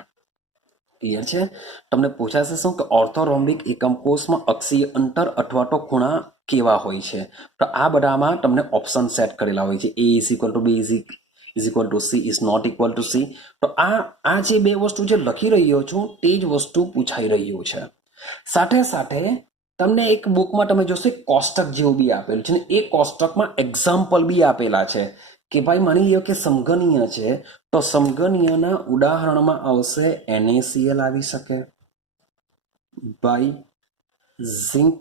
ક્લિયર છે? તમને પૂછાશે શું કે ઓર્થોરોમ્બિક એકમ કોષમાં અક્ષીય અંતર અથવા તો ખૂણા કેવા હોય છે? તો આ બધામાં તમને ઓપ્શન સેટ કરેલા હોય છે. A is equal to B is equal to C is not equal to C. તો આ જે બે વસ્તુ જે લખી રહ્યો છું તે જ વસ્તુ પૂછાઈ રહ્યું છે. સાથે સાથે તમને એક બુકમાં તમે જોશો કોષ્ટક જેવું બી આપેલું છે, ને એ કોષ્ટકમાં એક્ઝામ્પલ બી આપેલા છે કે ભાઈ માની લો કે સમઘનીય છે તો સમઘનીયના ઉદાહરણમાં આવશે NaCl આવી શકે, બાય ઝિંક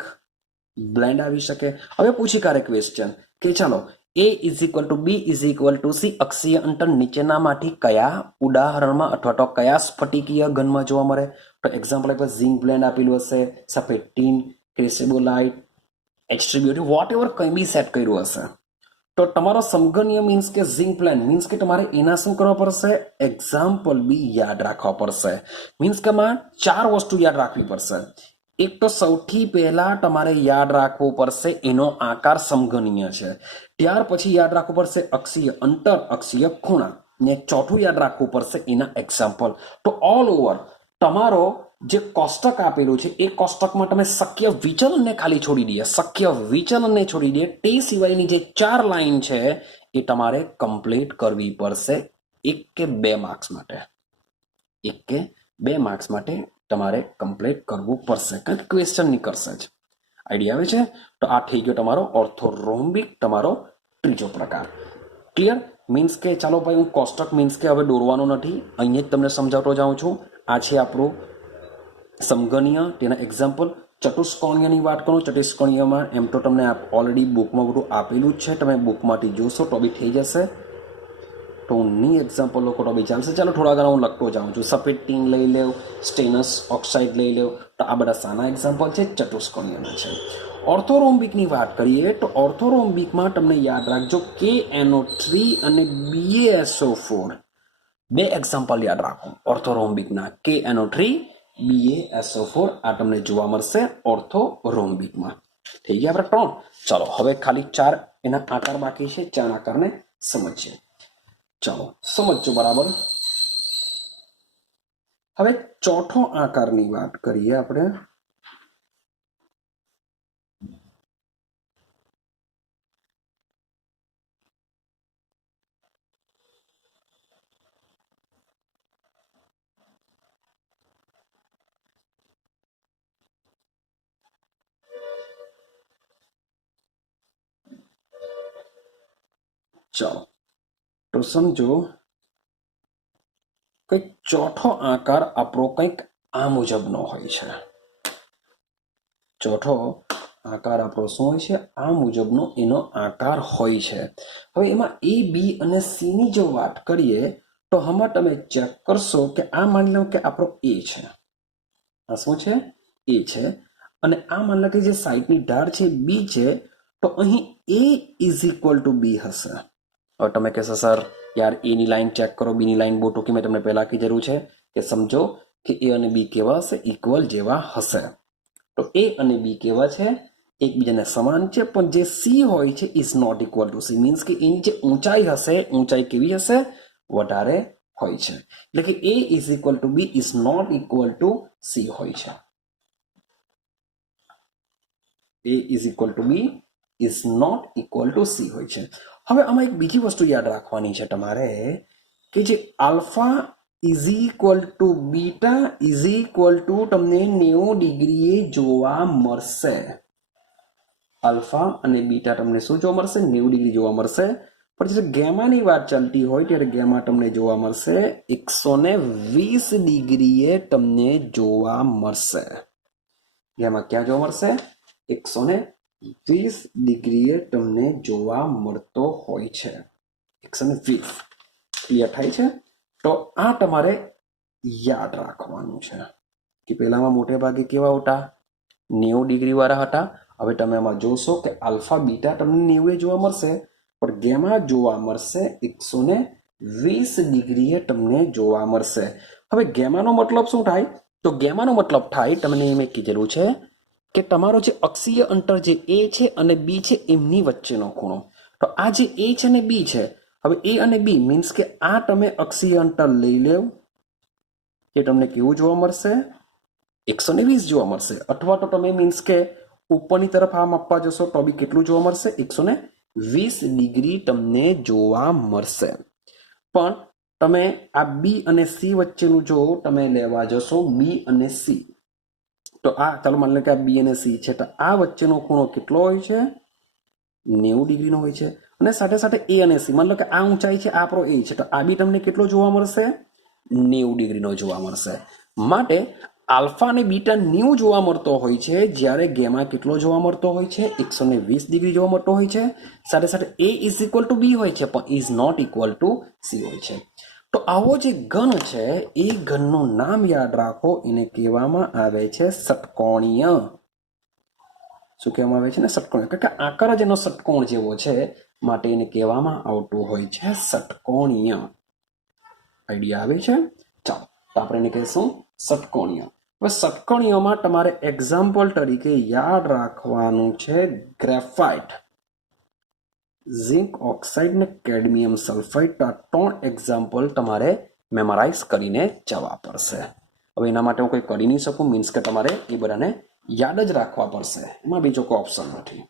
બ્લેન્ડ આવી શકે. હવે પૂછી કાઢે ક્વેશ્ચન કે ચાલો A is equal to B is equal to C અક્ષીય અંતર નીચેનામાંથી કયા ઉદાહરણમાં અથવા તો કયા સ્ફટિકીય ઘનમાં જોવા મળે? તો એક્ઝામ્પલ આપ્યું ઝિંક બ્લેન્ડ આપેલું હશે, સફેદ ટીન, ક્રેસેબોલાઇટ, એક્સ્ટ્રીબ્યુટી, વોટ એવર કંઈ બી સેટ કર્યું હશે. તો તમારો સમઘનીય મીન્સ કે ઝિંક બ્લેન્ડ મીન્સ કે તમારે એના શું કરવા પડશે? એક્ઝામ્પલ બી યાદ રાખવા પડશે. મીન્સ કે આમાં 4 વસ્તુ યાદ રાખવી પડશે. એક તો સૌથી પહેલા તમારે યાદ રાખવું પડશે એનો આકાર સમઘનીય છે. ત્યાર પછી યાદ રાખવું પડશે અક્ષીય અંતર, અક્ષીય ખૂણા, ને ચોથું યાદ રાખવું પડશે એના એક્ઝામ્પલ. તો ઓલ ઓવર તમારો જે કોષ્ટક આપેલું છે એ કોષ્ટકમાં તમે શક્ય વિચલનને ખાલી છોડી દઈએ, શક્ય વિચલનને છોડી દઈએ, તે સિવાયની જે 4 લાઈન છે એ તમારે કમ્પ્લીટ કરવી પડશે 1 કે 2 માર્ક્સ માટે. 1 કે 2 માર્ક્સ માટે તમારે કમ્પ્લીટ કરવું પડશે, કારણ કે ક્વેશ્ચન નીકળશે જ. આઈડિયા આવે છે? તો આ થઈ ગયો તમારો ઓર્થોરોમ્બિક, તમારો ત્રીજો પ્રકાર. ક્લિયર? મીન્સ કે ચાલો ભાઈ હું કોષ્ટક મીન્સ કે હવે દોરવાનો નથી, અહીંયા જ તમને સમજાવતો જાઉં છું. આ છે આપણું સમઘનીય, તેના એક્ઝામ્પલ. ચતુષ્કોણીયની વાત કરું, ચતુષ્કોણીયમાં એમ તો તમને ઓલરેડી બુકમાં બધું આપેલું જ છે, તમે બુકમાંથી જોશો તો બી થઈ જશે. તો ની એક્ઝામ્પલ લોકો તો બી ચાલશે. ચાલો થોડા ઘણા હું લખતો જાઉં છું. સફેદ ટીન લઈ લેવ, સ્ટેનસ ઓક્સાઇડ લઈ લેવ. તો આ બધા સાના એક્ઝામ્પલ છે? ચતુષ્કોણીયના છે. ઓર્થોરોમ્બિકની વાત કરીએ તો ઓર્થોરોમ્બિકમાં તમને યાદ રાખજો KNO3 અને BaSO4 બે એક્ઝામ્પલ યાદ રાખો ઓર્થોરોમ્બિકના. KNO3 BaSO4 આ તમને જોવા મળશે ઓર્થોરોમ્બિકમાં. થઈ ગયા આપણે 3. ચાલો હવે ખાલી 4 એના આકાર બાકી છે, 4 આકારને સમજીએ. ચાલો સમજો બરાબર. હવે ચોથો આકારની વાત કરીએ આપણે. ચાલો તો સમજો કંઈક ચોથો આકાર આપણો કંઈક આ મુજબનો હોય છે. ચોથો આકાર આપણો શું હોય છે? આ મુજબનો એનો આકાર હોય છે. હવે એમાં એ બી અને સી ની જો વાત કરીએ તો હમણાં તમે ચેક કરશો કે આ માની લો કે આપણો એ છે, આ શું છે? એ છે. અને આ માની લો કે જે સાઈડની ઢાળ છે બી છે, તો અહીં એ ઇઝ ઇક્વલ ટુ બી હશે. હવે તમે કહેશો સર યાર એની લાઈન ચેક કરો, બીની લાઈન બહુ ટૂંકી, મેં તમને પહેલા કી જરૂર છે કે સમજો કે એ અને બી કેવા હશે? ઇક્વલ જેવા હશે. તો એ અને બી કેવા છે? એકબીજાને સમાન છે, પણ જે સી હોય છે is not equal to C, means કે એની જે ઊંચાઈ હશે, ઊંચાઈ કેવી હશે? વધારે હોય છે. એટલે કે A is equal to B is not equal to C હોય છે. A is equal to B is not equal to C હોય છે. હવે આમાં એક બીજી વસ્તુ યાદ રાખવાની છે તમારે કે જે alpha is equal to beta is equal two તમને 90 ડિગ્રીએ જોવા મળશે. આલ્ફા અને બીટા તમને શું જોવા મળશે? 90 ડિગ્રી જોવા મળશે. પણ જ્યારે ગેમાની વાત ચાલતી હોય ત્યારે ગેમા તમને જોવા મળશે 120 ડિગ્રીએ તમને જોવા મળશે. ગેમા ક્યાં જોવા મળશે? 120 ડિગ્રીએ તમને જોવા મળતો હોય છે. 120 ક્લિયર થાય છે? તો આ તમારે યાદ રાખવાનું છે કે પહેલામાં મોટે ભાગે કેવા હતા? 90 ડિગ્રી વાળા હતા. હવે તમે આમાં જોશો કે આલ્ફા બીટા તમને 90 જોવા મળશે, પણ ગેમા જોવા મળશે 120 ડિગ્રીએ તમને જોવા મળશે. હવે ગેમાનો મતલબ શું થાય? તો ગેમાનો મતલબ થાય, તમને મેં કીધેલું છે કે તમારો જે અક્ષીય અંતર જે એ છે અને બી છે એમની વચ્ચેનો ખૂણો. તો આ જે એ છે અને બી છે, હવે એ અને બી મીન્સ કે આ તમે અક્ષીય અંતર લઈ લેવ, એ તમને કેવું જોવા મળશે? 120 જોવા મળશે. અથવા તો તમે મીન્સ કે ઉપરની તરફ આ માપવા જશો તો બી કેટલું જોવા મળશે? 120 ડિગ્રી તમને જોવા મળશે. પણ તમે આ બી અને સી વચ્ચેનું જો તમે લેવા જશો, બી અને સી, તો આ ચાલો માની લો કે આ બી અને સી છે, તો આ વચ્ચેનો ખૂણો કેટલો હોય છે? 90 ડિગ્રીનો હોય છે. અને સાથે સાથે એ અને સી, માની લો કે આ ઊંચાઈ છે, આ આપણો એ છે, તો આ બી તમને કેટલો જોવા મળશે? 90 ડિગ્રીનો જોવા મળશે. માટે આલ્ફા અને બીટા 90 જોવા મળતો હોય છે, જ્યારે ગેમા કેટલો જોવા મળતો હોય છે? 120 ડિગ્રી જોવા મળતો હોય છે. સાથે સાથે A is equal to B હોય છે, પણ is not equal to C હોય છે. તો આવો જે ઘન છે એ ઘનનું નામ યાદ રાખો, એને કહેવામાં આવે છે ષટકોણીય. શું કહેવામાં આવે છે ને? ષટકોણીય. કારણ કે આકાર જ એનો ષટકોણ જેવો છે, માટે એને કહેવામાં આવતું હોય છે ષટકોણીય. આઈડિયા આવે છે? ચાલો તો આપણે એને કહીશું ષટકોણીય. હવે ષટકોણીયમાં તમારે એક્ઝામ્પલ તરીકે યાદ રાખવાનું છે ગ્રેફાઇટ, ઝિંક ઓક્સાઇડ ને કેડમિયમ સલ્ફાઇડ. આ 3 એક્ઝામ્પલ તમારે મેમરાઇઝ કરીને જવા પડશે. હવે એના માટે હું કંઈ કરી નહીં શકું, મીન્સ કે તમારે એ બધાને યાદ જ રાખવા પડશે, એમાં બીજો કોઈ ઓપ્શન નથી.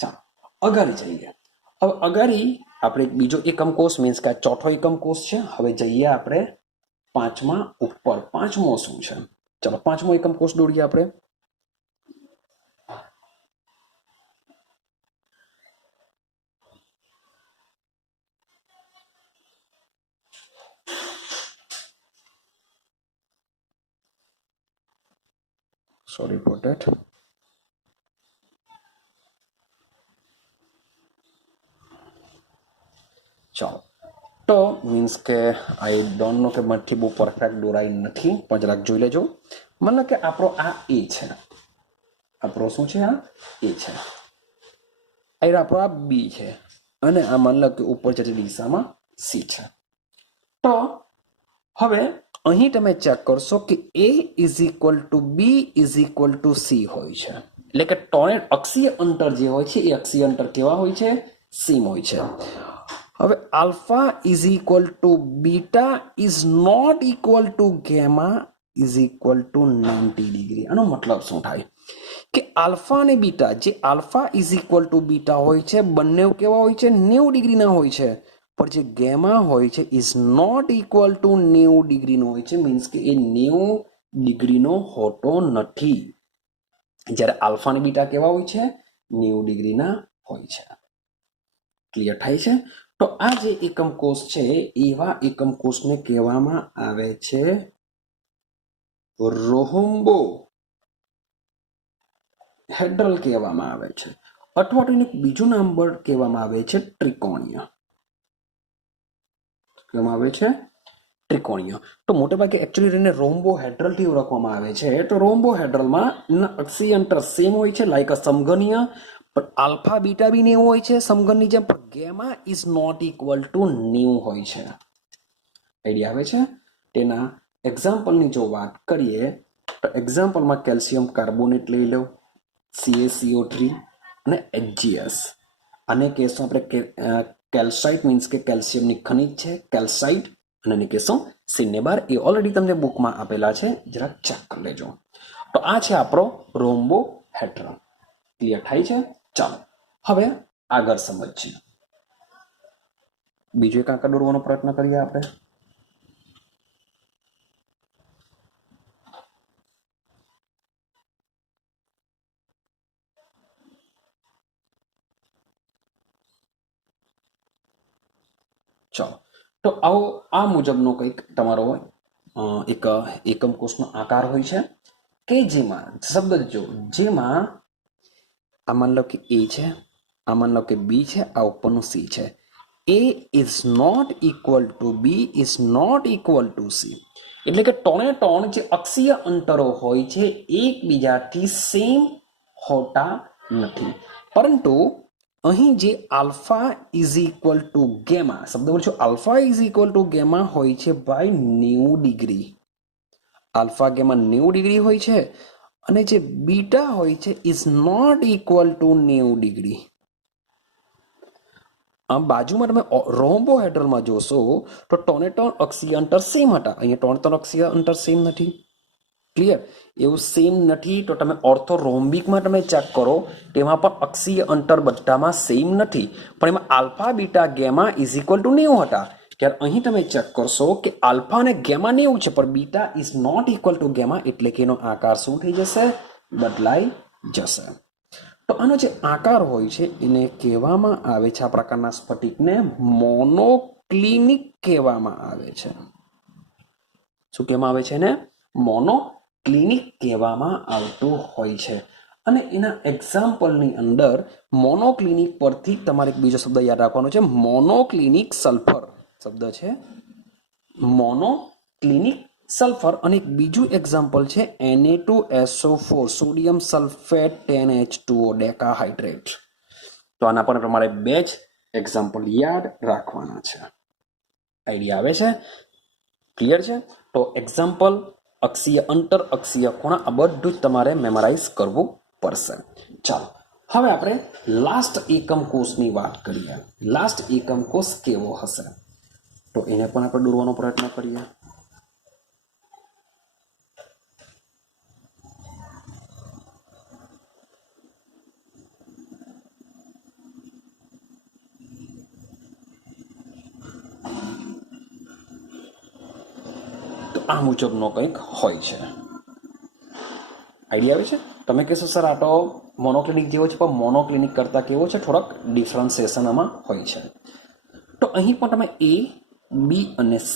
ચાલો અગાડી જઈએ. હવે અગાડી આપણે બીજો એકમ કોષ, મીન્સ કે આ ચોથો એકમ કોષ છે. હવે જઈએ આપણે 5મા ઉપર. 5મો શું છે? ચલો 5મો એકમ કોષ દોડીએ આપણે. Sorry for that. ચાલો તો મીન્સ કે આઈ ડોન્ટ નો કે મારાથી બહુ પરફેક્ટ દોરાઈ નથી, પણ જરાક જોઈ લેજો. મને કે આપણો આ એ છે, આપણો શું છે? આ એ છે. આ આપણો આ બી છે, અને આ માની લો કે ઉપર જતી દિશામાં સી છે. તો હવે અહીં તમે ચેક કરશો કે A is equal to B is equal to C હોય છે. એટલે કે ટોરેન્ટ અક્ષીય અંતર જે હોય છે એ અક્ષીય અંતર કેવા હોય છે? સીમ હોય છે. હવે alpha is equal to beta is not equal to gamma is equal to 90 degree. આનો મતલબ શું થાય? કે આલ્ફા અને બીટા, જે alpha is equal to beta હોય છે, બંને કેવા હોય છે? 90 ડિગ્રીના હોય છે. પણ જે ગેમા હોય છે ઇઝ નોટ ઇક્વલ ટુ 90 ડિગ્રીનો હોય છે, મીન્સ કે એ 90 ડિગ્રીનો હોતો નથી. જ્યારે આલ્ફા અને બીટા કેવા હોય છે? 90 ડિગ્રીના હોય છે. ક્લિયર થાય છે? તો આ જે એકમ કોષ છે એવા એકમ કોષને કહેવામાં આવે છે રોમ્બો હેડ્રલ કહેવામાં આવે છે, અથવા તો એનું બીજું નામ પણ કહેવામાં આવે છે ત્રિકોણીય. કહેવામાં આવે છે ત્રિકોણીય. તો મોટેભાગે એકચ્યુઅલી એને રોમ્બો હેડ્રલ થી ઓળખવામાં આવે છે. તો રોમ્બો હેડ્રલમાં અક્ષીય અંતર સેમ હોય છે, લાઈક સમઘનીય, પણ આલ્ફા બીટા બી 90 હોય છે સમઘનની જેમ, પણ gamma is not equal to 90 હોય છે. આઈડિયા આવે છે? તેના એક્ઝામ્પલની જો વાત કરીએ તો એક્ઝામ્પલમાં કેલ્શિયમ કાર્બોનેટ લઈ લો, CaCO3 અને HGS. આને કહેશું આપણે કેલ્સાઇટ, મીન્સ કે કેલ્શિયમની ખનિજ છે કેલ્સાઇટ, અને એને કહેશું સિનેબાર. એ ઓલરેડી તમને બુકમાં આપેલા છે, જરાક ચેક કરી લેજો. તો આ છે આપણો રોમ્બો હેડ્રલ. ક્લિયર થાય છે? ચાલો હવે આગળ સમજીએ. બીજો એક આંકડો દોરવાનો પ્રયત્ન કરીએ આપણે. ચાલો, તો આવો આ મુજબનો કંઈક તમારો એક એકમ કોષનો આકાર હોય છે કે જેમાં શબ્દ જો જેમાં આ માન લો કે A છે, આ માન લો કે B છે, આ ઉપરનું C છે. A is not equal to B is not equal to C. એટલે કે ત્રણે જે અક્ષીય અંતરો હોય છે એકબીજાથી સેમ હોતા નથી, પરંતુ અહીં જે alpha is equal to gamma, શબ્દ બોલશો, alpha is equal to gamma હોય છે ભાઈ 90 ડિગ્રી. આલ્ફા ગેમા 90 ડિગ્રી હોય છે, અને જે બીટા હોય છે is not equal to 90 degree. આમ બાજુમાં તમે રોમ્બો હેડ્રલમાં જોશો તો ત્રણે અક્ષીય અંતર સેમ હતા, અહીંયા ત્રણ અક્ષીય અંતર સેમ નથી. ક્લિયર? એવું સેમ નથી તો તમે ઓર્થોરોમ્બિકમાં તમે ચેક કરો, તેમાં પણ અક્ષીય અંતર બધામાં સેમ નથી, પણ એમાં alpha beta gamma is equal to 90 હતા. ત્યારે અહીં તમે ચેક કરશો કે આલ્ફા અને ગેમા 90 છે, પણ beta is not equal to gamma, એટલે કે એનો આકાર શું થઈ જશે? બદલાઈ જશે. તો આનો જે આકાર હોય છે એને કહેવામાં આવે છે, આ પ્રકારના સ્ફટિકને મોનોક્લિનિક કહેવામાં આવે છે. શું કહેવામાં આવે છે? એને મોનોક્લિનિક કહેવામાં આવતું હોય છે. અને એના એક્ઝામ્પલની અંદર મોનોક્લિનિક પરથી તમારે એક બીજો શબ્દ યાદ રાખવાનો છે, મોનોક્લિનિક સલ્ફર. શબ્દ છે મોનોક્લિનિક સલ્ફર. અને એક બીજું એક્ઝામ્પલ છે Na2SO4, સોડિયમ સલ્ફેટ 10H2O ડેકાહાઇડ્રેટ. તો આના પર તમારે બે જ એક્ઝામ્પલ યાદ રાખવાના છે. આઈડિયા આવે છે? ક્લિયર છે? તો એક્ઝામ્પલ, અક્ષીય અંતર, અક્ષીય ખૂણા, આ બધું જ તમારે મેમરાઇઝ કરવું પડશે. ચાલો હવે આપણે લાસ્ટ એકમ કોષની વાત કરીએ. લાસ્ટ એકમ કોષ કેવો હશે તો એને પણ આપણે દોરવાનો પ્રયત્ન કરીએ. આ મુજબનો કંઈક હોય છે. આઈડિયા આવે છે? તમે કહેશો સર આ તો મોનોક્લિનિક જેવો છે, પણ મોનોક્લિનિક કરતાં કેવો છે, થોડાક ડિફરન્સિએશન આમાં હોય છે. તો અહીં પણ તમે A, B અને C,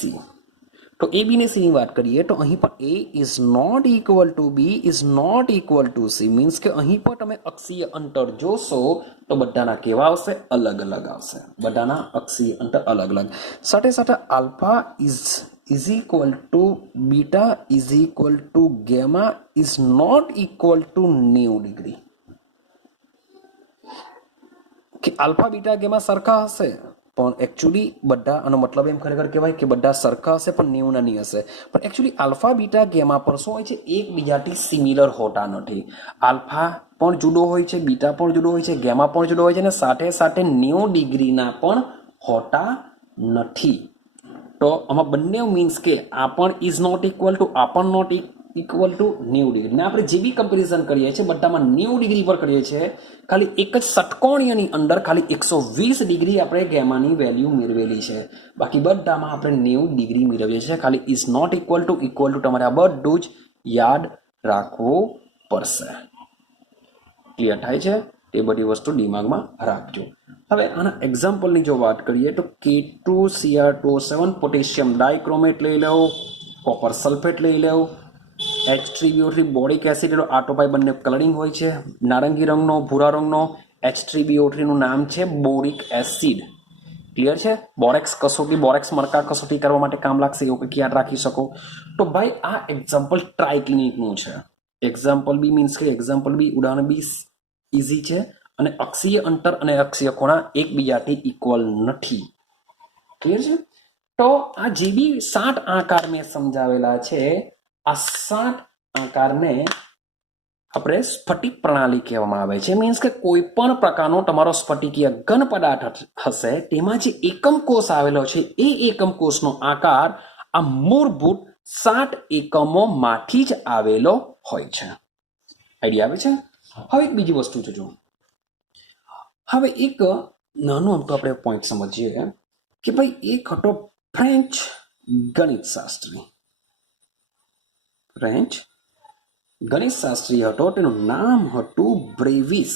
તો A, B ને C ની વાત કરીએ તો અહીં પણ A is not equal to B is not equal to C, means કે અહીં પણ તમે અક્ષીય અંતર જોશો તો બધાના કેવા આવશે? અલગ અલગ આવશે. બધાના અક્ષીય અંતર અલગ અલગ. સાથે સાથે alpha is equal to beta is equal to gamma is not equal to 90 degree. કે આલ્ફા બીટા ગેમા સરખા હશે, પણ એકચ્યુઅલી બધા, આનો મતલબ એમ ખરેખર કહેવાય કે બધા સરખા હશે પણ 90 ના નહીં હશે. પણ એકચ્યુઅલી આલ્ફા બીટા ગેમા પર શું હોય છે? એકબીજાથી સિમિલર હોતા નથી. આલ્ફા પણ જુદો હોય છે, બીટા પણ જુદો હોય છે, ગેમા પણ જુદો હોય છે, અને સાથે સાથે 90 ડિગ્રીના પણ હોતા નથી. તો આમાં બંને મીન્સ કે આ પણ ઇઝ નોટ ઇક્વલ ટુ, આ પણ નોટ ઇક્વલ ટુ 90 ડિગ્રી. આપણે જે બી કમ્પેરિઝન કરીએ છીએ બધામાં 90 ડિગ્રી પર કરીએ છીએ. ખાલી એક જ ષટકોણીયની અંદર ખાલી 120 ડિગ્રી આપણે ગેમાની વેલ્યુ મેળવેલી છે, બાકી બધામાં આપણે 90 ડિગ્રી મેળવીએ છીએ. ખાલી ઇઝ નોટ ઇક્વલ ટુ તમારે આ બધું જ યાદ રાખવું પડશે. ક્લિયર થાય છે? એ બધી વસ્તુ દિમાગમાં રાખજો. હવે આના એક્ઝામ્પલની જો વાત કરીએ તો K2Cr2O7 પોટેશિયમ ડાયક્રોમેટ લઈ લેવો, કોપર સલ્ફેટ લઈ લેવો, H3BO3 બોરિક એસિડ, આ તો ભાઈ બંને કલરિંગ હોય છે. નારંગી રંગનો, ભૂરા રંગનો H3BO3 નું નામ છે બોરિક એસિડ. ક્લિયર છે? બોરેક્સ કસોટી, બોરેક્સ મરકા કસોટી કરવા માટે કામ લાગશે એવું કંઈક યાદ રાખી શકો. તો ભાઈ આ એક્ઝામ્પલ ટ્રાયક્લિનિકનું છે. એક્ઝામ્પલ બી મીન્સ કે એક્ઝામ્પલ બી ઉદાહરણ બી ઇઝી છે અને અક્ષીય અંતર અને અક્ષીય ખૂણા એકબીજાથી ઇક્વલ નથી. ક્લિયર છે? તો આ જે બી 7 આકાર મેં સમજાવેલા છે, આ 7 આકારને આપણે સ્ફટિક પ્રણાલી કહેવામાં આવે છે. મીન્સ કે કોઈ પણ પ્રકારનો તમારો સ્ફટિકીય ઘન પદાર્થ હશે, તેમાં જે એકમ કોષ આવેલો છે એ એકમ કોષનો આકાર આ મૂળભૂત 7 એકમોમાંથી જ આવેલો હોય છે. આઈડિયા આવે છે? હવે એક બીજી વસ્તુ જોજો. હવે એક નાનો અમથો આપણે પોઈન્ટ સમજીએ કે ભાઈ એક હતો ફ્રેન્ચ ગણિતશાસ્ત્રી. ફ્રેન્ચ ગણિતશાસ્ત્રી હતો, તેનું નામ હતું બ્રેવિસ.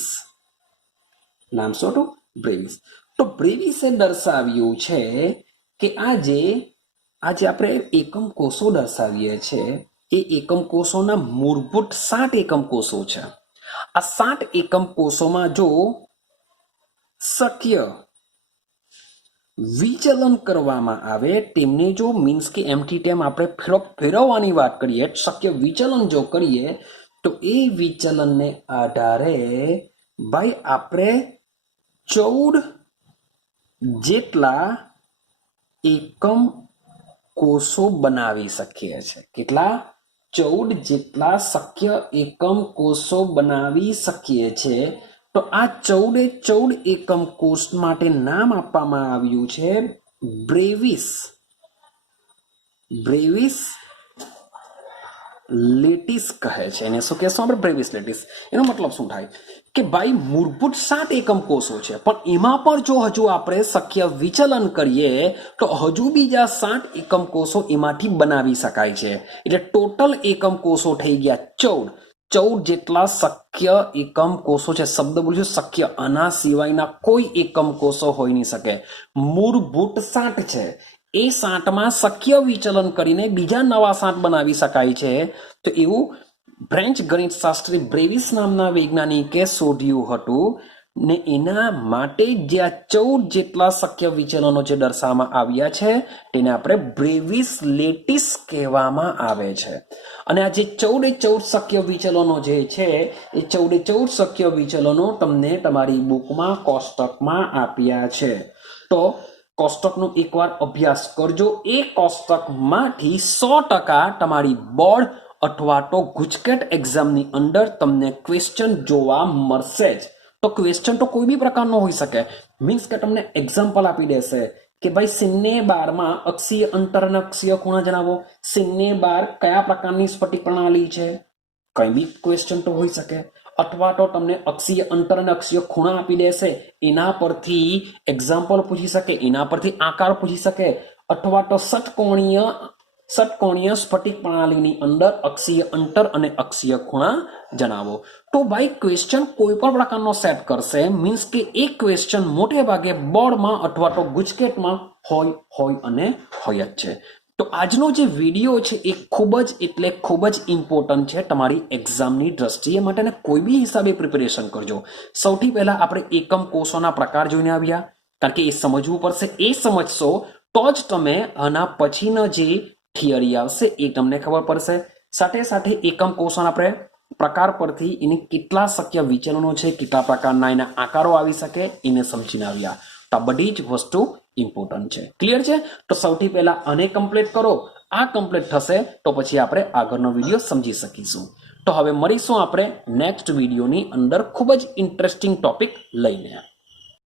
નામ શું હતું? બ્રેવિસ. તો બ્રેવિસે દર્શાવ્યું છે કે આજે આપણે એકમ કોષો દર્શાવીએ છીએ એ એકમ કોષોના મૂળભૂત 7 એકમ કોષો છે. આ 7 એકમ કોષોમાં જો શક્ય વિચલન કરવામાં આવે, તેમને જો મીન્સ કે એમથી તેમ આપણે ફેરવવાની વાત કરીએ, શક્ય વિચલન જો કરીએ તો એ વિચલનને આધારે ભાઈ આપણે 14 જેટલા એકમ કોષો બનાવી શકીએ છીએ. કેટલા? 14 જેટલા શક્ય એકમ કોષો બનાવી શકીએ છીએ. તો આ 14 એકમ કોષ માટે નામ આપવામાં આવ્યું છે બ્રેવિસ લેટિસ કહે છે. એને શું કહેશું આપણે? Bravais lattice. એનો મતલબ શું થાય કે ભાઈ મૂળભૂત 7 એકમ કોષો છે, પણ એમાં પણ જો હજુ આપણે શક્ય વિચલન કરીએ તો હજુ બીજા 7 એકમ કોષો એમાંથી બનાવી શકાય છે. એટલે ટોટલ એકમ કોષો થઈ ગયા 14 જેટલા શક્ય એકમ કોષો છે. શબ્દ બોલ્યું શક્ય, આના સિવાયના કોઈ એકમ કોષો હોઈ નહીં શકે. મૂળભૂત 7 છે, એ 7માં શક્ય વિચલન કરીને બીજા નવા 7 બનાવી શકાય છે. તો એવું ફ્રેન્ચ ગણિતશાસ્ત્રી બ્રેવિસ નામના વૈજ્ઞાનિકે શોધ્યું હતું ને એના માટે જે આ 14 જેટલા શક્ય વિચલનો જે દર્શાવવામાં આવ્યા છે તેને આપણે બ્રેવિસ લેટિસ કહેવામાં આવે છે. અને આ જે 14 શક્ય વિચલનો જે છે એ 14 શક્ય વિચલનો તમને તમારી બુકમાં કોષ્ટકમાં આપ્યા છે. તો કોષ્ટકનો એકવાર અભ્યાસ કરજો. એ કોષ્ટકમાંથી 100% તમારી બોર્ડ અથવા તો ગુજકેટ એક્ઝામની અંદર તમને ક્વેશ્ચન જોવા મળશે જ. તો ક્વેશ્ચન તો કોઈ બી પ્રકારનો હોઈ શકે. મીન્સ કે તમને એક્ઝામ્પલ આપી દેશે કે ભાઈ 0-12 માં અક્ષીય અંતર અને અક્ષીય ખૂણા જણાવો. 0-12 કયા પ્રકારની સ્ફટિક પ્રણાલી છે? કઈ બી ક્વેશ્ચન તો હોઈ શકે. અથવા તો તમને અક્ષીય અંતર અને અક્ષીય ખૂણા આપી દેશે, એના પરથી એક્ઝામ્પલ પૂછી શકે, એના પરથી આકાર પૂછી શકે. અથવા તો ષટકોણીય સ્ફટિક પ્રણાલીની અંદર અક્ષીય અંતર અને અક્ષીય ખૂણા જણાવો. તો ભાઈ ક્વેશ્ચન કોઈ પણ પ્રકારનો સેટ કરશે. મીન્સ કે એક ક્વેશ્ચન મોટે ભાગે બોર્ડમાં અથવા તો ગુજકેટમાં હોય જ છે. તો આજનો જે વિડીયો છે એ ખૂબ જ ઇમ્પોર્ટન્ટ છે તમારી એક્ઝામની દ્રષ્ટિએ માટે, અને કોઈ બી હિસાબે પ્રિપેરેશન કરજો. સૌથી પહેલા આપણે એકમ કોષોના પ્રકાર જોઈને આવ્યા, કારણ કે એ સમજવું પડશે. એ સમજશો તો જ તમે આના પછીના જે થિયરી આવશે એ તમને ખબર પડશે. સાથે સાથે એકમ કોષોના આપણે પ્રકાર પરથી એને કેટલા શક્ય વિચલનો છે, કેટલા પ્રકારના એના આકારો આવી શકે એને સમજીને આવ્યા. તો આ બધી જ વસ્તુ ઇમ્પોર્ટન્ટ છે. ક્લિયર છે? તો સૌથી પહેલા આને કમ્પ્લીટ કરો. આ કમ્પ્લીટ થશે તો પછી આપણે આગળનો વિડીયો સમજી શકીશું. તો હવે મળીશું આપણે નેક્સ્ટ વિડીયોની અંદર ખૂબ જ ઇન્ટરેસ્ટિંગ ટોપિક લઈને.